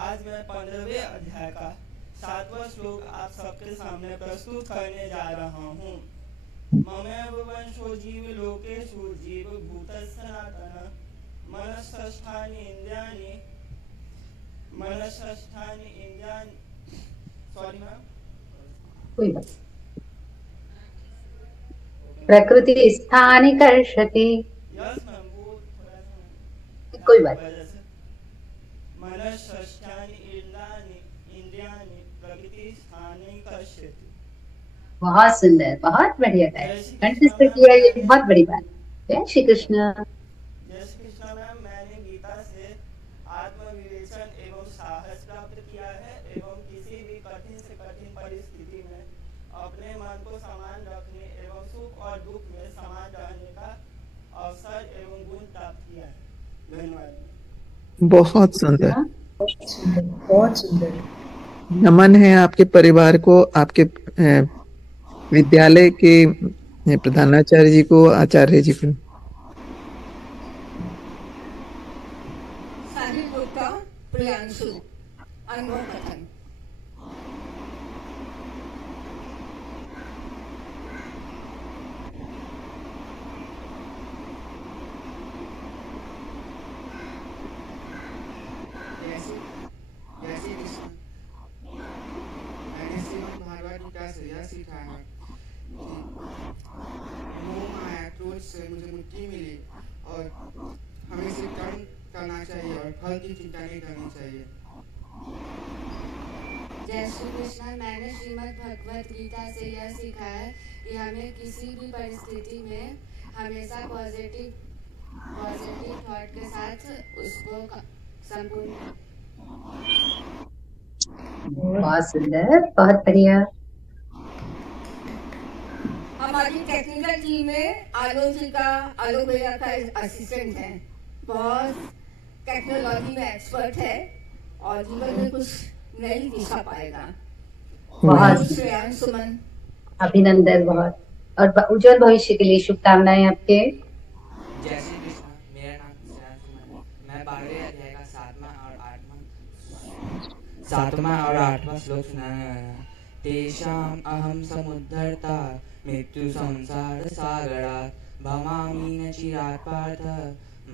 आज मैं 15वें अध्याय का 7वां श्लोक आप सबके सामने प्रस्तुत करने जा रहा हूँ। ममेव वंशो जीव लोकेषु जीव भूतः सनातन मनःषष्ठानि इंद्रियाणि सॉरी मैम, कोई बात। प्रकृति स्थानि कर्षति। यस मैम, वो कोई बात। मनःषष्ठानि इंद्रियाणि प्रकृति स्थानि कर्षति। बहुत सुंदर, बहुत बढ़िया गाया, कंठस्थ किया, ये बहुत बड़ी बात। जय श्री कृष्ण। जय श्री कृष्ण मैम। मैंने गीता से आत्मविवेचन एवं साहस प्राप्त किया है एवं किसी भी कठिन से कठिन परिस्थिति में अपने मन को समान रखने एवं सुख और दुख में समान रहने का अवसर एवं गुण प्राप्त किया है। धन्यवाद। बहुत सुंदर, बहुत सुंदर। नमन है आपके परिवार को, आपके विद्यालय के प्रधानाचार्य जी को, आचार्य जी को। प्रियांशु अनुभव कथन। मैंने श्रीमद् भागवत गीता से यह सीखा है कि मोह माया क्रोध से मुझे मुक्ति मिली और हमें सिर्फ कर्म करना चाहिए और फल की चिंता नहीं करनी चाहिए। जय श्री कृष्ण। मैंने श्रीमद् भगवत गीता से यह सीखा है कि हमें किसी भी परिस्थिति में हमेशा पॉजिटिव थॉट के साथ उसको संपूर्ण। बहुत सुंदर, बहुत बढ़िया। हमारी टेक्निकल टीम में आलोक भैया का असिस्टेंट है, बहुत टेक्नोलॉजी में एक्सपर्ट है और जीवन में कुछ नई दिशा पाएगा। बहुत सुमन, अभिनंदन बहुत, और उज्जवल भविष्य के लिए शुभकामनाएं आपके। जय श्री कृष्ण। मेरा नाम सुमन। मैं 12वें अध्याय का 7वां और 8वां श्लोक सुनाने आया। तेषाम् अहं समुद्धर्ता मृत्यु संसार सागरात् भवामि न चिरात् पार्थ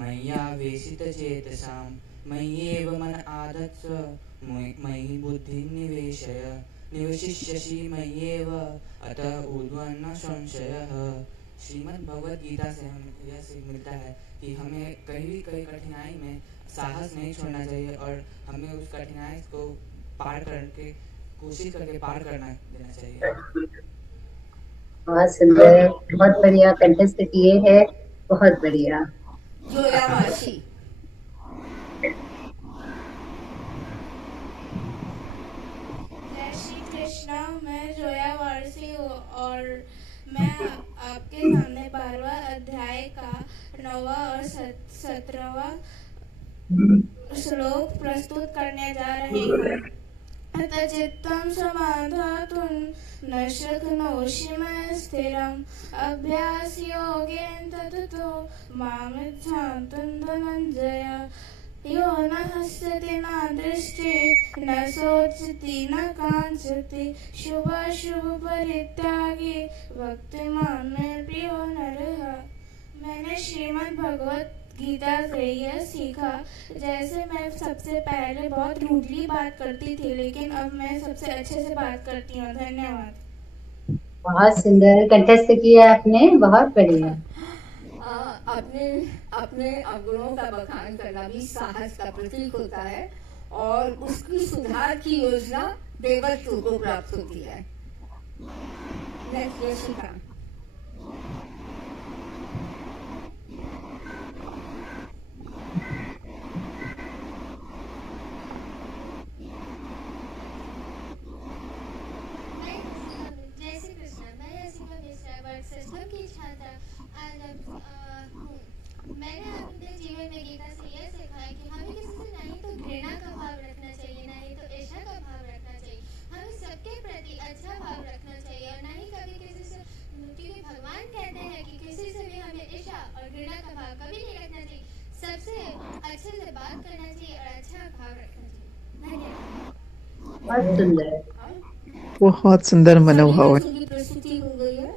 मय्यावेशितचेतसां मय्येव मन आधत्स्व मयि बुद्धिं निवशिष्यसि मय्येव अतः ऊर्ध्वं न संशयः। श्रीमद् भगवद गीता से हमें यह सीख मिलता है कि हमें कहीं कठिनाई में साहस नहीं छोड़ना चाहिए और हमें उस कठिनाई को पार करके कोशिश करके पार करना देना चाहिए। बहुत सुंदर, बहुत बढ़िया कंटेस्ट किए हैं, बहुत बढ़िया। जय श्री कृष्ण। कृष्णा, मैं जोया वारसी हूँ और मैं आपके सामने 12वां अध्याय का 9वां और 17वां श्लोक प्रस्तुत करने जा रही हूँ। अथ चित्तं समाधातुं न शक्नोषि मया स्थिरम् अभ्यासयोगेन ततो मामिच्छान्तं धनञ्जय। यो न हस्यति न दृष्टि न शोचति न काञ्चति शुभाशुभ परित्यागी भक्तिमान् मे प्रियो नरः। मैंने श्रीमद् भगवत गीता से यह सीखा। जैसे मैं सबसे पहले बहुत रूडली बात करती थी, लेकिन अब मैं सबसे अच्छे से बात करती हूँ। धन्यवाद। बहुत सुंदर कंठस्थ किया आपने, बहुत बढ़िया। अपने अवगुणों का बखान करना भी साहस का प्रतीक होता है और उसकी सुधार की योजना देवत्व को प्राप्त होती है। नेक्स्ट यशिका। जय श्री कृष्ण। मैं यशिका मिश्रा वर्ग 6 की छात्रा हूँ। मैंने अपने जीवन में गीता से यह सीखा है कि हमें किसी से नहीं तो घृणा का भाव रखना चाहिए, नहीं तो ईर्ष्या का भाव रखना चाहिए। हमें सबके प्रति अच्छा भाव रखना चाहिए और नहीं कभी किसी से, क्योंकि भगवान कहते हैं कि किसी से भी हमें ईर्ष्या और घृणा का भाव कभी नहीं रखना चाहिए। सबसे अच्छे से बात करना चाहिए और अच्छा भाव रखना चाहिए। धन्यवाद। बहुत सुंदर मनोभाव है। प्रस्तुति हो गई है।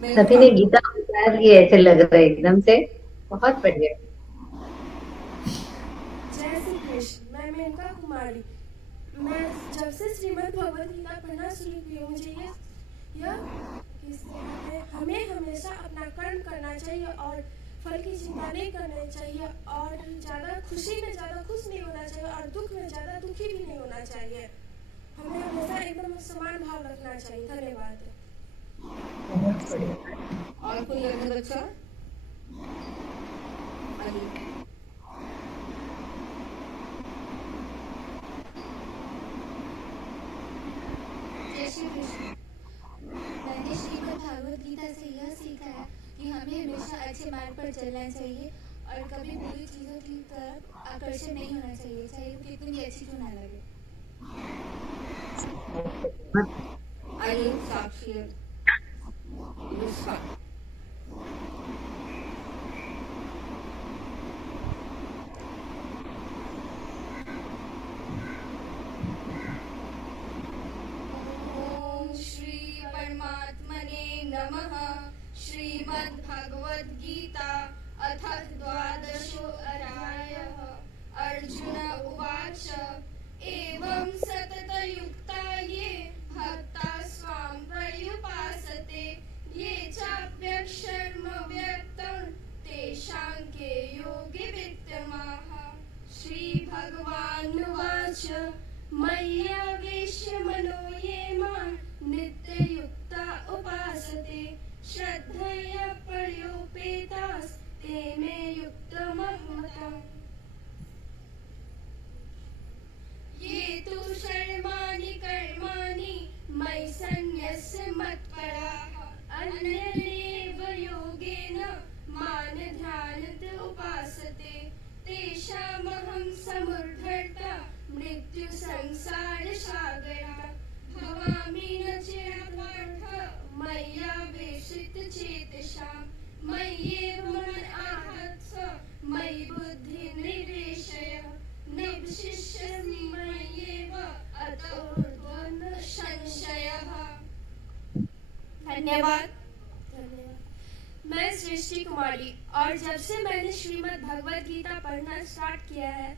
सभी ने गीता उतार लिए, ऐसे लग रहा है एकदम से। बहुत बढ़िया। जय श्री कृष्ण। मैं मेनका कुमारी। मैं जब से श्रीमद् भगवद गीता पढ़ना शुरू की, मुझे हमें हमेशा अपना कर्म करना चाहिए और फल की चिंता नहीं करनी चाहिए और ज़्यादा खुशी में ज़्यादा खुश नहीं होना चाहिए और दुख में ज़्यादा दुखी भी नहीं होना चाहिए। हमें हमेशा एकदम समान भाव रखना चाहिए। धन्यवाद। और कोई अन्य बच्चा? जय श्री कृष्ण। मैंने श्रीमद् भागवत गीता से यह सीखा है कि हमें हमेशा अच्छे मार्ग पर चलना चाहिए और कभी बुरी चीजों की तरफ आकर्षण नहीं होना चाहिए, चाहे वो कितनी भी अच्छी क्यों ना लगे। आइए साक्षी ओम श्री परमात्मने नमः। श्रीमद् भगवद गीता अथ 12 अध्यायः। अर्जुन उवाच एवं सततयुक्ता ये भक्ता स्वां पर्युपासते ये चाप्यक्षरम व्यक्तं तेषां के योगे विद्यमाः। श्री भगवानुवाच मय्यावेश्य मनो ये मां नित्ययुक्ता उपासते श्रद्धया पर्युपेतास्ते मे युक्तमहमतम्। ये तु सर्वाणि कर्माणि मयि सन्न्यस्य मत्पराः अनन्येव योगेन मां ध्यायन्त उपासते तेषामहं समुद्धर्ता मृत्यु संसार सागरात् भवामि न चिरात् मय्यावेशित चेतसां मय्येव मन आहत्य मयि बुद्धि निवेशय निवशिष्यसि मय्येव अतो ऊर्ध्वं संशयः। धन्यवाद। मैं सृष्टि कुमारी और जब से मैंने श्रीमद् भगवद गीता पढ़ना स्टार्ट किया है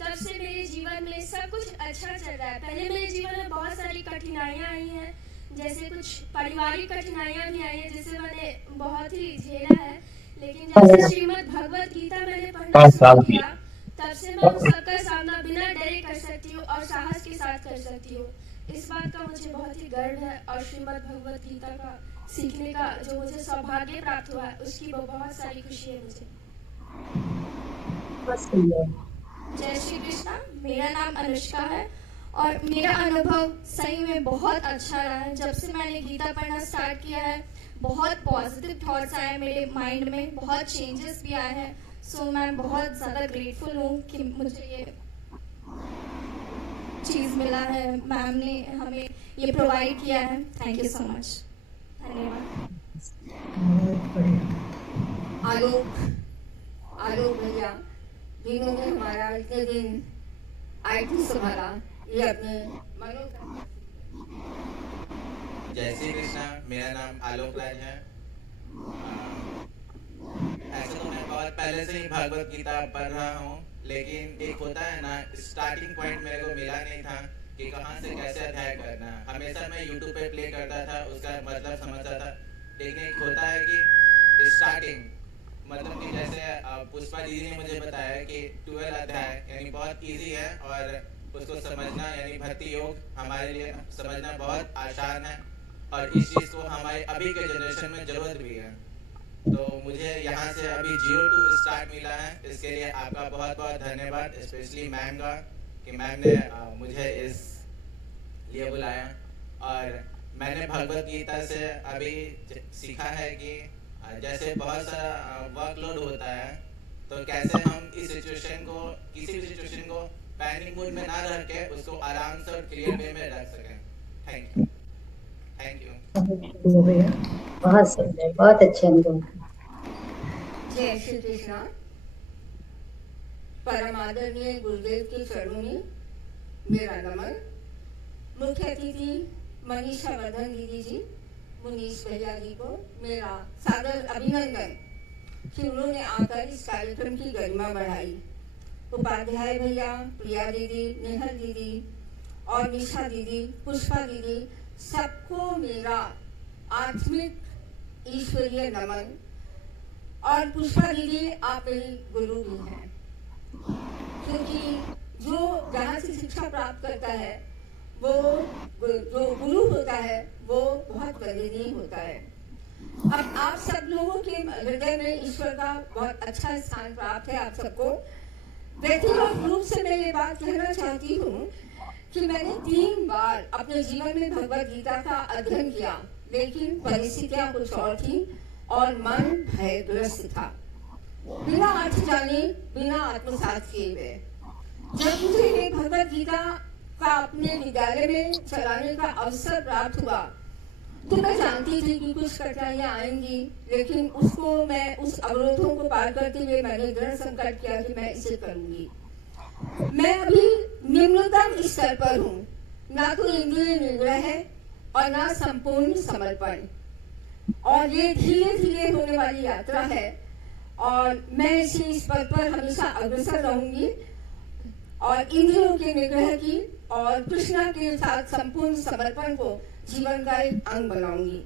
तब से मेरे जीवन में सब कुछ अच्छा चल रहा है। पहले मेरे जीवन में बहुत सारी कठिनाइयाँ आई हैं, जैसे कुछ पारिवारिक कठिनाइयाँ भी आई हैं जिसे मैंने बहुत ही झेला है, लेकिन जब से श्रीमद् भगवद गीता मैंने पढ़ना शुरू किया तब से मैं उस सबका सामना बिना डरे कर सकती हूँ और साहस के साथ कर सकती हूँ। इस बात का मुझे बहुत ही गर्व है और श्रीमद् भगवद गीता का सीखने का जो मुझे सौभाग्य प्राप्त हुआ है उसकी बहुत सारी खुशी है मुझे। जय श्री कृष्ण। मेरा नाम अनुष्का है और मेरा अनुभव सही में बहुत अच्छा रहा है। जब से मैंने गीता पढ़ना स्टार्ट किया है बहुत पॉजिटिव थॉट्स आए मेरे माइंड में, बहुत चेंजेस भी आए हैं। सो मैं बहुत ज़्यादा ग्रेटफुल हूँ कि मुझे ये चीज़ मिला है, मैम ने हमें ये प्रोवाइड किया है। Thank you so much. धन्यवाद। आलोक भैया जिन्होंने हमारा इतने दिन IT संभाला, ये अपने जय श्री कृष्णा। मेरा नाम आलोक राज है। ऐसे तो मैं बहुत पहले से ही भगवत गीता पढ़ रहा हूँ, लेकिन एक होता है ना, स्टार्टिंग पॉइंट मेरे को मिला नहीं था कि कहाँ से कैसे अध्याय करना। हमेशा मैं YouTube पे प्ले करता था, उसका मतलब समझता था, लेकिन एक होता है कि स्टार्टिंग मतलब कि जैसे पुष्पा दीदी ने मुझे बताया कि 12 अध्याय यानी बहुत इजी है और उसको समझना यानी भक्ति योग हमारे लिए समझना बहुत आसान है और इस चीज़ को हमारे अभी के जनरेशन में ज़रूरत भी है। तो मुझे यहाँ से अभी 0 to स्टार्ट मिला है, इसके लिए आपका बहुत बहुत धन्यवाद, स्पेशली मैम का कि मैम ने मुझे इस लिए बुलाया। और मैंने भगवत गीता से अभी सीखा है कि जैसे बहुत सारा वर्कलोड होता है तो कैसे हम इस सिचुएशन को, किसी भी सिचुएशन को पैनिक मूड में ना रह के उसको आराम से और क्लियर वे में रख सकें। Thank you. थैंक यू भैया, बहुत सुंदर, बहुत अच्छे अनुभव। जय श्री कृष्णा। परम आदरणीय गुरुदेव के चरणों में मेरा नमन। मुख्य अतिथि मनीषा वर्धन दीदी जी, मुनीष भैया जी को मेरा सादर अभिनंदन कि उन्होंने आकर इस कार्यक्रम की गरिमा बढ़ाई। उपाध्याय भैया, प्रिया दीदी, नेहल दीदी और निशा दीदी, पुष्पा दीदी, सबको मेरा आत्मिक ईश्वरीय नमन। और पुष्पा दीदी आप मेरी गुरु भी हैं, क्योंकि जो जहाँ से शिक्षा प्राप्त करता है वो जो गुरु होता है वो बहुत वंदनीय होता है। अब आप सब लोगों के हृदय में ईश्वर का बहुत अच्छा स्थान प्राप्त है आप सबको। व्यक्तिगत रूप से मैं ये बात कहना चाहती हूँ कि मैंने 3 बार अपने जीवन में भगवत गीता का अध्ययन किया, लेकिन परिस्थितियाँ कुछ और थी और मन भयग्रस्त था, बिना अर्थ जाने, बिना आत्मसात किए हुए। जब मुझे ये भगवत गीता का अपने विद्यालय में चलाने का अवसर प्राप्त हुआ तो मैं जानती थी कि कुछ कठिनाइयाँ आएंगी, लेकिन उसको मैं उस अवरोधों को पार करते हुए मैंने दृढ़ संकल्प किया कि मैं इसे करूंगी। मैं अभी निम्नतम स्तर पर हूँ, ना तो इंद्रिय निग्रह है और ना संपूर्ण समर्पण, और ये धीरे धीरे होने वाली यात्रा है और मैं इस पद पर हमेशा अग्रसर रहूंगी और इंद्रियों के निग्रह की और कृष्णा के साथ संपूर्ण समर्पण को जीवन का एक अंग बनाऊंगी।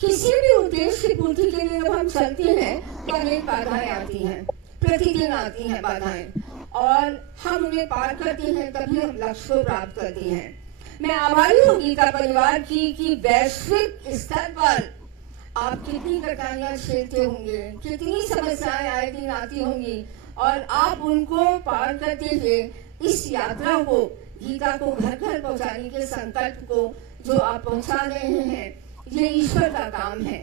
किसी भी उद्देश्य की पूर्ति के लिए जब हम चलते हैं तो अनेक बाधाएं आती हैं, प्रतिदिन आती हैं बाधाएं, और हम उन्हें पार करते हैं तभी हम लक्ष्य को प्राप्त करते हैं। मैं आभारी हूँ गीता परिवार की कि वैश्विक स्तर पर आप कितनी कठिनाइयां झेलते होंगे, कितनी समस्याएं आए दिन आती होंगी और आप उनको पार करते हुए इस यात्रा को, गीता को घर घर पहुंचाने के संकल्प को जो आप पहुंचा रहे हैं, ये ईश्वर का काम है।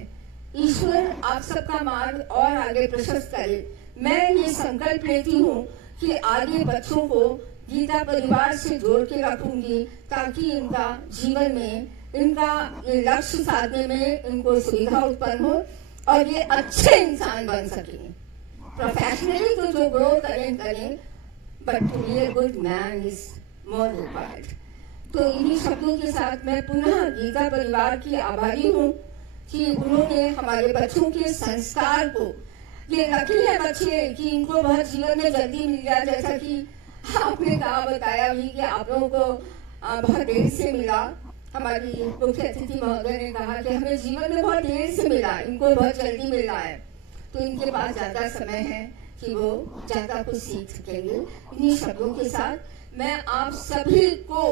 ईश्वर आप सबका मार्ग और आगे प्रशस्त करे। मैं ये संकल्प लेती हूँ कि आगे बच्चों को गीता परिवार से जोड़ के रखूंगी ताकि इनका जीवन में, इनका ये लक्ष्य साधने में इनको सुविधा उत्पन्न हो और ये अच्छे इंसान बन सके। प्रोफेशनली तो जो ग्रो करें, but to be a good man is more required. तो इन्हीं शब्दों के साथ मैं पुनः गीता परिवार की आभारी हूँ कि उन्होंने हमारे बच्चों के संस्कार को, ये लकी है बच्चे कि इनको बहुत जीवन में जल्दी मिल गया, जैसा कि आपने कहा, बताया भी कि आप लोगों को बहुत देर से मिला। हमारी मुख्य अतिथि महोदय ने कहा कि हमें जीवन में बहुत देर से मिला, इनको बहुत जल्दी मिल रहा है, तो इनके पास ज्यादा समय है कि वो ज्यादा कुछ सीख सकेंगे। इन्हीं शब्दों के साथ मैं आप सभी को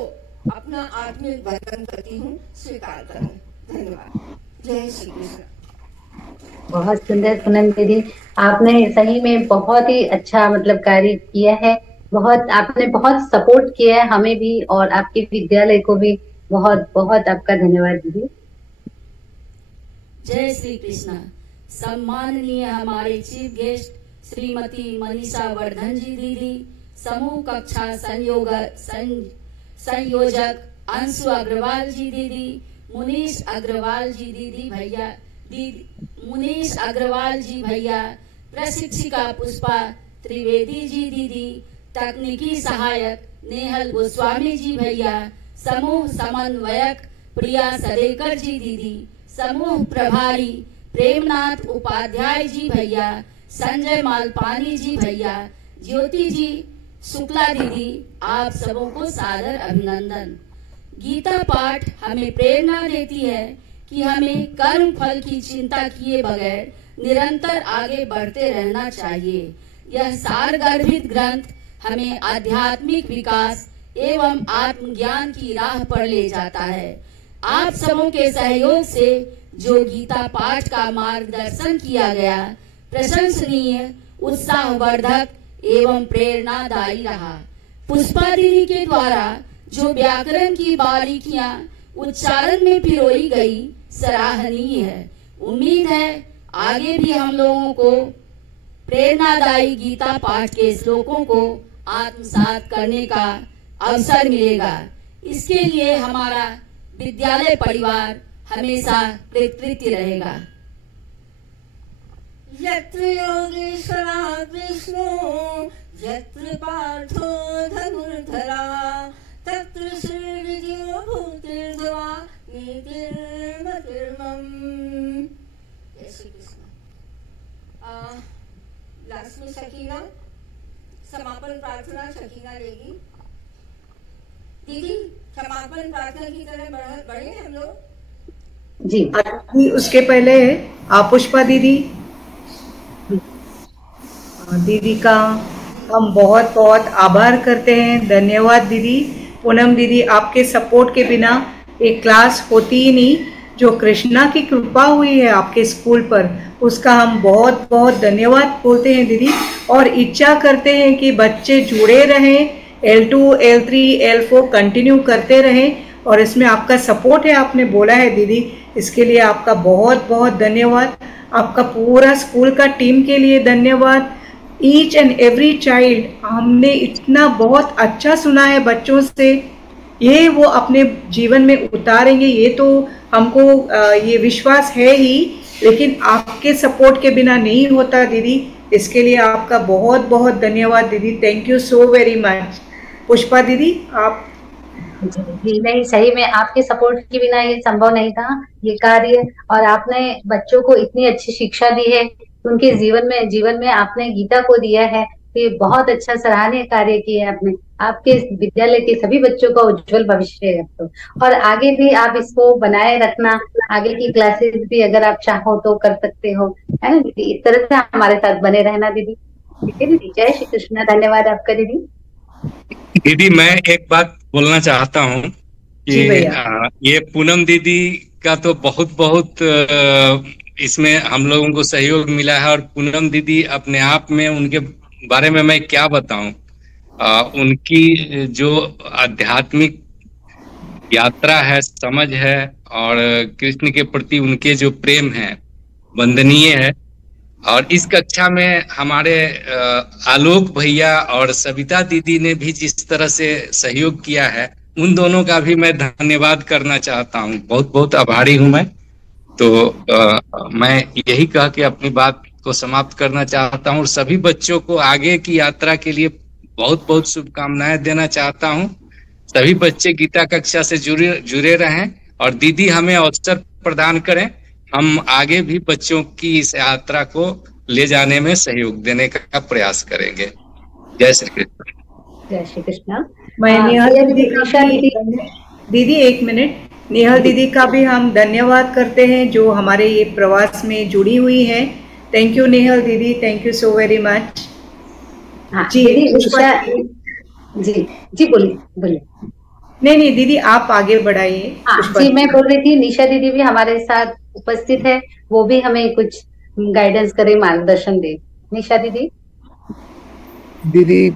अपना आत्मिक वंदन करती हूँ, स्वीकार करें। धन्यवाद। जय श्री कृष्ण। बहुत सुंदर पूनम दीदी, आपने सही में बहुत ही अच्छा मतलब कार्य किया है बहुत आपने बहुत सपोर्ट किया है हमें भी और आपके विद्यालय को भी। बहुत बहुत आपका धन्यवाद दीदी। जय श्री कृष्णा। सम्माननीय हमारे चीफ गेस्ट श्रीमती मनीषा वर्धन जी दीदी, समूह कक्षा संयोजक अंशु अग्रवाल जी दीदी, मुनीश अग्रवाल जी दीदी भैया, मुनीश अग्रवाल जी भैया, प्रशिक्षिका पुष्पा त्रिवेदी जी दीदी, तकनीकी सहायक नेहल गोस्वामी जी भैया, समूह समन्वयक प्रिया सदेकर जी दीदी, समूह प्रभारी प्रेमनाथ उपाध्याय जी भैया, संजय मालपानी जी भैया, ज्योति जी शुक्ला दीदी, आप सबों को सादर अभिनंदन। गीता पाठ हमें प्रेरणा देती है कि हमें कर्म फल की चिंता किए बगैर निरंतर आगे बढ़ते रहना चाहिए। यह सारगर्भित ग्रंथ हमें आध्यात्मिक विकास एवं आत्मज्ञान की राह पर ले जाता है। आप सबों के सहयोग से जो गीता पाठ का मार्गदर्शन किया गया प्रशंसनीय, उत्साहवर्धक एवं प्रेरणादायी रहा। पुष्पा दीदी के द्वारा जो व्याकरण की बारीकियां उच्चारण में पिरोई गई सराहनीय है। उम्मीद है आगे भी हम लोगों को प्रेरणादायी गीता पाठ के श्लोकों को आत्मसात करने का अवसर मिलेगा। इसके लिए हमारा विद्यालय परिवार हमेशा कृतकृत्य रहेगा। यत्र योगेश्वरः कृष्णो यत्र पार्थो धनुर्धरा तत्र श्रीविजयो भूतिर्ध्रुवा नीतिर्मतिर्मम। जय श्री कृष्ण। लास्ट में शकीना समापन प्रार्थना शकीना लेगी। दीदी समापन प्रार्थना की तरह बढ़े हम लोग जी। उसके पहले पुष्पा दीदी का हम बहुत बहुत आभार करते हैं। धन्यवाद दीदी। पूनम दीदी, आपके सपोर्ट के बिना एक क्लास होती ही नहीं। जो कृष्णा की कृपा हुई है आपके स्कूल पर, उसका हम बहुत बहुत धन्यवाद बोलते हैं दीदी। और इच्छा करते हैं कि बच्चे जुड़े रहें, L2, L3, L4 कंटिन्यू करते रहें। और इसमें आपका सपोर्ट है, आपने बोला है दीदी, इसके लिए आपका बहुत बहुत धन्यवाद। आपका पूरा स्कूल का टीम के लिए धन्यवाद। ईच एंड एवरी चाइल्ड, हमने इतना बहुत अच्छा सुना है बच्चों से, ये वो अपने जीवन में उतारेंगे, ये तो हमको ये विश्वास है ही। लेकिन आपके सपोर्ट के बिना नहीं होता दीदी। इसके लिए आपका बहुत बहुत धन्यवाद दीदी। Thank you so very much. Pushpa दीदी आप। जी नहीं, सही में आपके सपोर्ट के बिना ये संभव नहीं था ये कार्य। और आपने बच्चों को इतनी अच्छी शिक्षा दी है, उनके जीवन में आपने गीता को दिया है। तो ये बहुत अच्छा सराहनीय कार्य किया है आपने। आपके विद्यालय के सभी बच्चों का उज्जवल भविष्य है तो। और आगे भी आप इसको बनाए रखना। आगे की क्लासेस भी अगर आप चाहो तो कर सकते हो, है ना दीदी। इस तरह से हमारे साथ बने रहना दीदी। ठीक है दीदी। जय श्री कृष्ण। धन्यवाद आपका दीदी। दीदी मैं एक बात बोलना चाहता हूँ कि ये पूनम दीदी का तो बहुत बहुत इसमें हम लोगों को सहयोग मिला है। और पूनम दीदी अपने आप में, उनके बारे में मैं क्या बताऊं, उनकी जो आध्यात्मिक यात्रा है, समझ है, और कृष्ण के प्रति उनके जो प्रेम है वंदनीय है। और इस कक्षा में हमारे आलोक भैया और सविता दीदी ने भी जिस तरह से सहयोग किया है, उन दोनों का भी मैं धन्यवाद करना चाहता हूँ। बहुत बहुत आभारी हूँ मैं। तो मैं यही कह के अपनी बात को समाप्त करना चाहता हूँ। और सभी बच्चों को आगे की यात्रा के लिए बहुत बहुत शुभकामनाएं देना चाहता हूँ। सभी बच्चे गीता कक्षा से जुड़े रहें और दीदी हमें अवसर प्रदान करें। हम आगे भी बच्चों की इस यात्रा को ले जाने में सहयोग देने का प्रयास करेंगे। जय श्री कृष्ण। जय श्री कृष्ण। दीदी एक मिनट, नेहल दीदी का भी हम धन्यवाद करते हैं जो हमारे ये प्रवास में जुड़ी हुई है। थैंक यू नेहल दीदी, thank you so very much. जी जी जी बोलिए। नहीं दीदी आप आगे बढ़ाइए। जी मैं बोल रही थी, निशा दीदी भी हमारे साथ उपस्थित है, वो भी हमें कुछ गाइडेंस करे, मार्गदर्शन दे। निशा दीदी। दीदी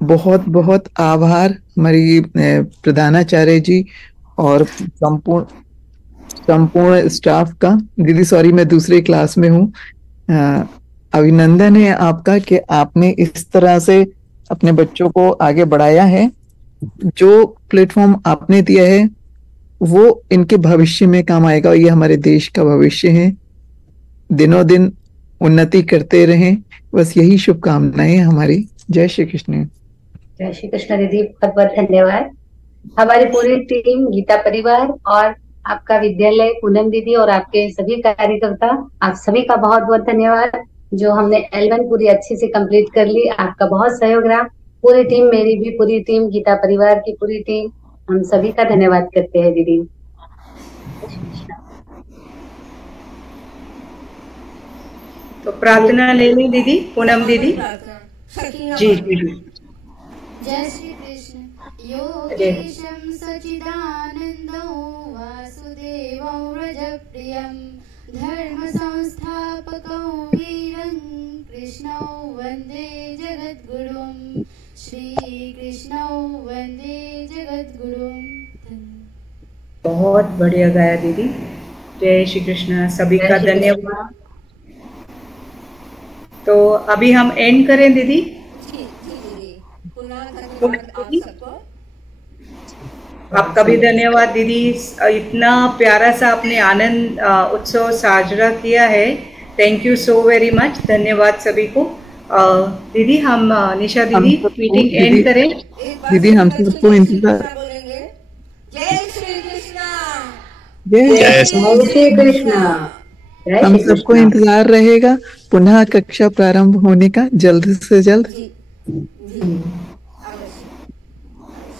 बहुत बहुत आभार हमारी प्रधानाचार्य जी और संपूर्ण स्टाफ का। दीदी सॉरी मैं दूसरे क्लास में हूँ। अभिनंदन है आपका कि आपने इस तरह से अपने बच्चों को आगे बढ़ाया है। जो प्लेटफॉर्म आपने दिया है वो इनके भविष्य में काम आएगा। ये हमारे देश का भविष्य है, दिनों दिन उन्नति करते रहें, बस यही शुभकामनाएं हमारी। जय श्री कृष्ण। जय श्री कृष्ण दीदी, बहुत बहुत धन्यवाद। हमारी पूरी टीम, गीता परिवार और आपका विद्यालय, पूनम दीदी और आपके सभी कार्यकर्ता, आप सभी का बहुत बहुत धन्यवाद। जो हमने L1 पूरी अच्छी से कंप्लीट कर ली, आपका बहुत सहयोग रहा। पूरी टीम, मेरी भी पूरी टीम, गीता परिवार की पूरी टीम, हम सभी का धन्यवाद करते हैं दीदी। तो प्रार्थना ले लें दीदी, पूनम दीदी। जी जी। जय श्री कृष्ण। योगेशं सच्चिदानन्दं वासुदेवं व्रजप्रियं धर्मसंस्थापकं वीरं कृष्णं वन्दे जगद्गुरुं श्रीकृष्णं वन्दे जगद्गुरुं। बहुत बढ़िया गाया दीदी। जय श्री कृष्ण, सभी का धन्यवाद। तो अभी हम एंड करें दीदी। आपका भी धन्यवाद दीदी, इतना प्यारा सा आपने आनंद उत्सव साजरा किया है। Thank you so very much, धन्यवाद सभी को। दीदी हम निशा दीदी मीटिंग एंड करें। दीदी हम सबको इंतजार। जय श्री कृष्ण। जय श्री कृष्ण। हम सबको इंतजार रहेगा पुनः कक्षा प्रारंभ होने का जल्द से जल्द।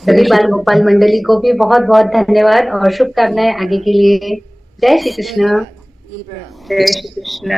सभी बाल गोपाल मंडली को भी बहुत बहुत धन्यवाद और शुभकामनाएं आगे के लिए। जय श्री कृष्ण। जय श्री कृष्ण।